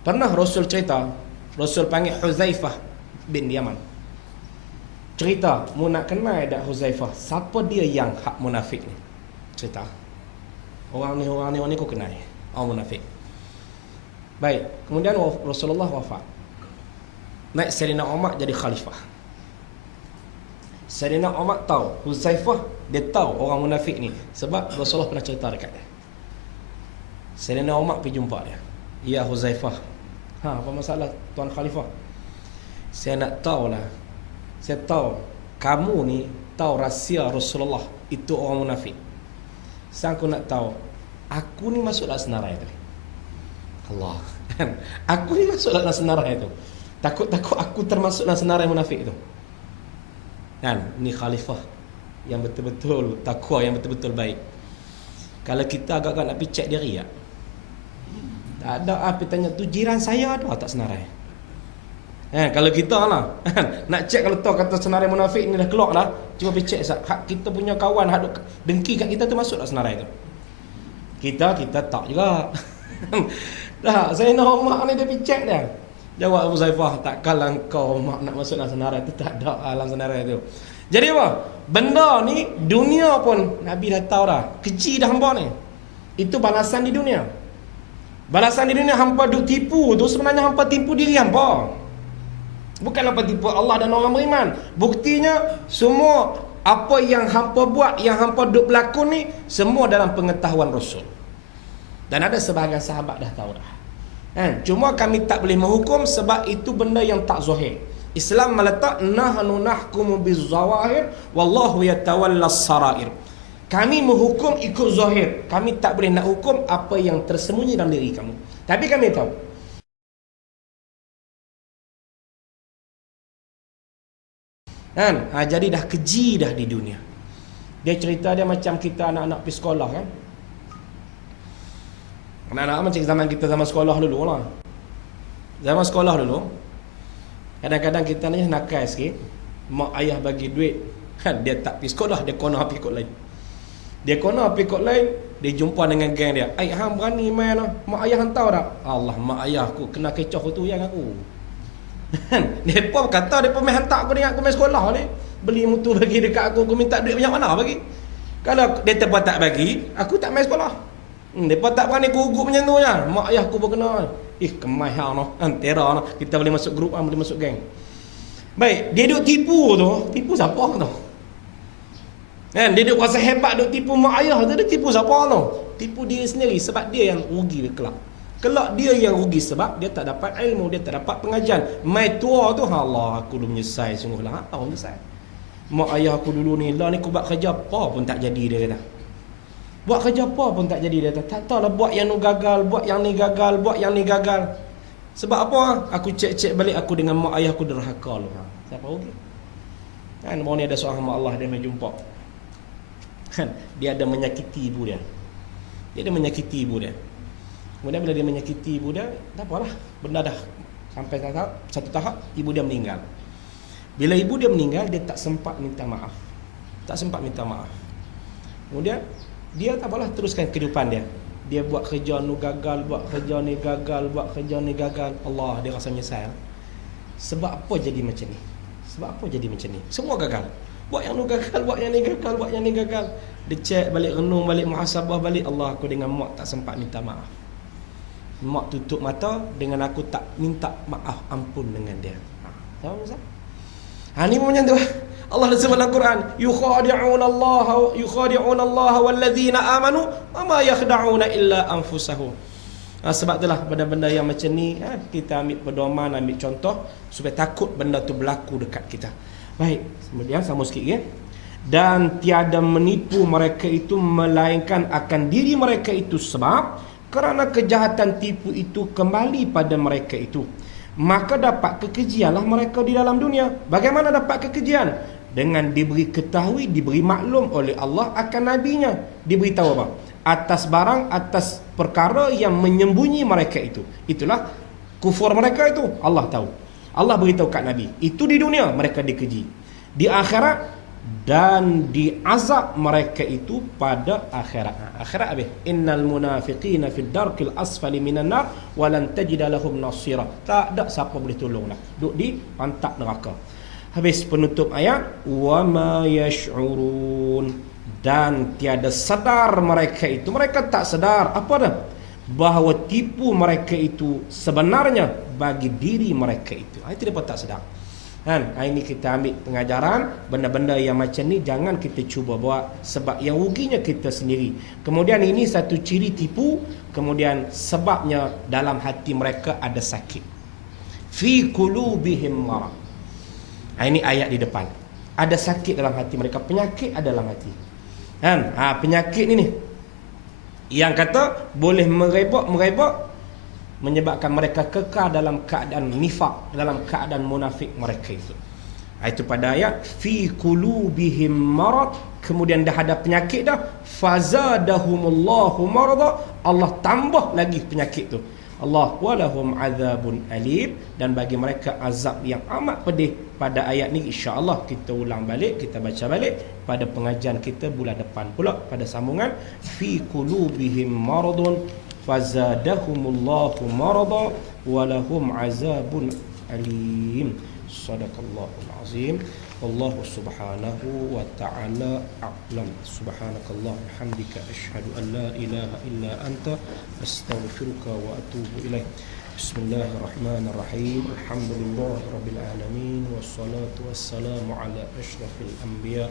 Pernah Rasul cerita, Rasul panggil Huzaifah bin Yaman. Cerita, mu nak kenal dak Huzaifah, siapa dia yang hak munafik ni? Cerita. Orang ni aku kenal. Orang munafik. Baik, kemudian Rasulullah wafat. Naik Sayyidina Umar jadi khalifah. Sayyidina Umar tahu Huzaifah, dia tahu orang munafik ni sebab Rasulullah pernah cerita dekat dia. Sayyidina Umar pergi jumpa dia. Ya Huzaifah, apa masalah Tuan Khalifah? Saya nak tahu lah. Saya tahu kamu ni tahu rahsia Rasulullah itu orang munafik. Saya aku nak tahu, aku ni masuk dalam senarai tu. Allah. Aku ni masuk dalam senarai tu. Takut-takut aku termasuk dalam senarai munafik tu. Kan, ni khalifah yang betul-betul takwa, yang betul-betul baik. Kalau kita agak-agak nak pergi cek dia riak. Tak ada apa tanya tu jiran saya ada tak senarai. Kalau kita lah nak cek, kalau tahu kata senarai munafik ni dah keluar dah, cuba pergi cek hak kita punya kawan hak dengki kat kita tu masuk tak senarai tu. Kita tak juga. Dah saya nak mak ni dia pergi cek dia. Jawab Abu Zaifah, takkanlah kau mak nak masuk dalam senarai tu, tak ada dalam senarai tu. Jadi apa? Benda ni dunia pun Nabi dah tahu dah. Keji dah hampa ni. Itu balasan di dunia. Balasan di dunia hampa duk tipu tu sebenarnya hampa tipu diri hampa. Bukan hampa tipu Allah dan orang beriman. Buktinya semua apa yang hampa buat, yang hampa duk berlakon ni semua dalam pengetahuan Rasul. Dan ada sebahagian sahabat dah tahu dah. Cuma kami tak boleh menghukum sebab itu benda yang tak zahir. Islam meletak nahnu nahkumu bizawahir wallahu yatawallas sarair. Kami menghukum ikut zahir. Kami tak boleh nak hukum apa yang tersembunyi dalam diri kamu. Tapi kami tahu. Jadi dah keji dah di dunia. Dia cerita dia macam kita anak-anak pergi sekolah kan. Anak-anak macam zaman kita zaman sekolah dulu lah. Zaman sekolah dulu, kadang-kadang kita ni nakal sikit. Mak ayah bagi duit, dia tak pergi sekolah, dia kena pergi ikut lain. Dia kena pergi ikut lain, dia jumpa dengan geng dia. Hang berani main lah. Mak ayah hantar tak? Allah, mak ayah aku kena kecoh tu yang aku. Mereka kata mereka main hantar aku dengan aku main sekolah ni. Beli mutu bagi dekat aku minta duit banyak mana bagi. Kalau dia tak bagi, aku tak main sekolah. Mereka tak berani kugup macam tu je. Mak ayah aku pun kena. Kemai hang no. Tera no. Kita boleh masuk grup, boleh masuk geng. Baik, dia duk tipu tu. Tipu siapa tu? Dia duk rasa hebat duk tipu mak ayah tu. Dia tipu siapa tu? Tipu diri sendiri sebab dia yang rugi kelak. Kelak dia yang rugi sebab dia tak dapat ilmu, dia tak dapat pengajian. Mai tua tu, Allah aku dah menyesal sungguhlah. Tahu menyesal. Mak ayah aku dulu ni, lah ni aku buat kerja apa pun tak jadi dia kata. Buat kerja apa pun tak jadi dia kata. Tak tahulah buat yang ni gagal, buat yang ni gagal, buat yang ni gagal. Sebab apa? Aku cek-cek balik aku dengan mak ayah aku derhaka lu. Siapa rugi? Kan mau ni ada seorang hamba Allah dia mai jumpa. Kan dia ada menyakiti ibu dia. Dia ada menyakiti ibu dia. Kemudian bila dia menyakiti ibu dia, tak apalah, benda dah sampai satu tahap ibu dia meninggal. Bila ibu dia meninggal, dia tak sempat minta maaf. Tak sempat minta maaf. Kemudian dia tak apalah, teruskan kehidupan dia. Dia buat kerja ni gagal, buat kerja ni gagal, buat kerja ni gagal. Allah, dia rasa menyesal. Sebab apa jadi macam ni? Sebab apa jadi macam ni? Semua gagal. Buat yang ni gagal, buat yang ni gagal, buat yang ni gagal. Dia cek balik, renung balik, muhasabah balik. Allah, aku dengan mak tak sempat minta maaf. Mak tutup mata dengan aku tak minta maaf ampun dengan dia. Tahu Ustaz? Ni macam tu. Allah dah sebut dalam Quran, yukhadi'una Allah wallazina amanu wama yakhda'una illa anfusahum. Sebab itulah benda-benda yang macam ni kita ambil pedoman, ambil contoh supaya takut benda tu berlaku dekat kita. Baik, kemudian sama sikit ya. Dan tiada menipu mereka itu melainkan akan diri mereka itu sebab kerana kejahatan tipu itu kembali pada mereka itu, maka dapat kekejianlah mereka di dalam dunia. Bagaimana dapat kekejian? Dengan diberi ketahui, diberi maklum oleh Allah akan nabinya. Diberitahu apa? Atas barang, atas perkara yang menyembunyi mereka itu. Itulah kufur mereka itu. Allah tahu. Allah beritahu kat Nabi. Itu di dunia mereka dikeji. Di akhirat dan diazab mereka itu pada akhirat. Akhirat habis. Innal munafiqina fid darkil asfali minan nar wa lan tajida lahum nasira. Tak ada siapa boleh tolong dah. Duduk di pantat neraka. Habis penutup ayat, wa ma yash'urun, dan tiada sadar mereka itu. Mereka tak sedar apa dah? Bahawa tipu mereka itu sebenarnya bagi diri mereka itu. Itu mereka tak sedar. Ini kita ambil pengajaran. Benda-benda yang macam ni jangan kita cuba buat, sebab yang ruginya kita sendiri. Kemudian ini satu ciri tipu. Kemudian sebabnya dalam hati mereka ada sakit. Fi qulubihim marad. Ini ayat di depan. Ada sakit dalam hati mereka. Penyakit ada dalam hati. Penyakit ni yang kata boleh merebak menyebabkan mereka kekal dalam keadaan nifak, dalam keadaan munafik mereka itu. Itu pada ayat fi qulubihim marad. Kemudian dah ada penyakit dah, fazadahumullahu marada. Allah tambah lagi penyakit tu. Allah walahum azabun alim, dan bagi mereka azab yang amat pedih. Pada ayat ni insya-Allah kita ulang balik, kita baca balik pada pengajian kita bulan depan pula pada sambungan fi qulubihim maradun fazadahumullahu marada walahum azabun alim. Sadaqallahul azim. Wallahu subhanahu wa ta'ala a'lam. Subhanakallah hamdika asyhadu an la ilaha illa anta astaghfiruka wa atubu ilaik. Bismillahirrahmanirrahim. Alhamdulillahirabbil alamin wassalatu wassalamu ala asyrafil anbiya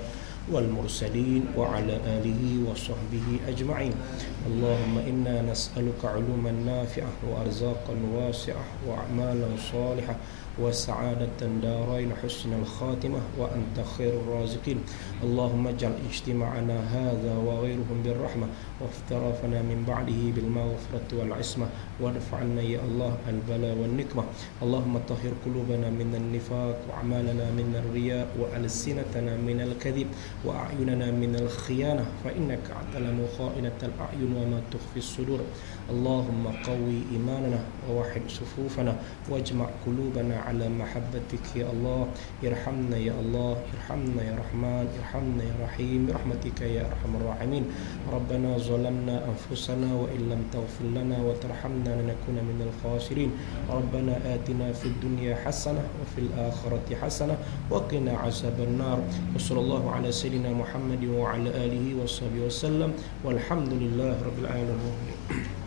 wal mursalin wa ala alihi wa sahbihi ajma'in. Allahumma inna nas'aluka 'uluman nafi'ah wa arzaqan wasi'ah wa a'malan salihah wa sa'adatan darain husnal khatimah wa anta khairur raziqin. Allahumma ij'al ijtima'ana hadha wa ghairuhum birrahmah wa iftarafana min ba'dihi bil maghfirati wal 'ismah wa dafa'na ya Allah al bala wan nikmah. Allahumma tahhir qulubana minan nifaq wa a'malana minar riya wa alsinatana minal kadhib wa a'yunana minal khiyanah fa innaka ta'lamu kha'inatal a'yun wa ma tukhfi as-sudur. Allahumma qawwi imanana wa wahhid sufufana wajma' qulubana ala mahabbatik ya Allah. Irhamna ya Allah, irhamna ya Rahman, irhamna ya Rahim, rahmatika ya arhamar rahimin. Rabbana zalamna anfusana wa illam taghfir lana wa tarhamna lanakuna minal khasirin. Rabbana atina fid dunya hasanah wa fil akhirati hasanah wa qina azaban nar. Wa sallallahu ala sayyidina Muhammadin wa ala alihi wa sahbihi wa sallam walhamdulillahi rabbil alamin.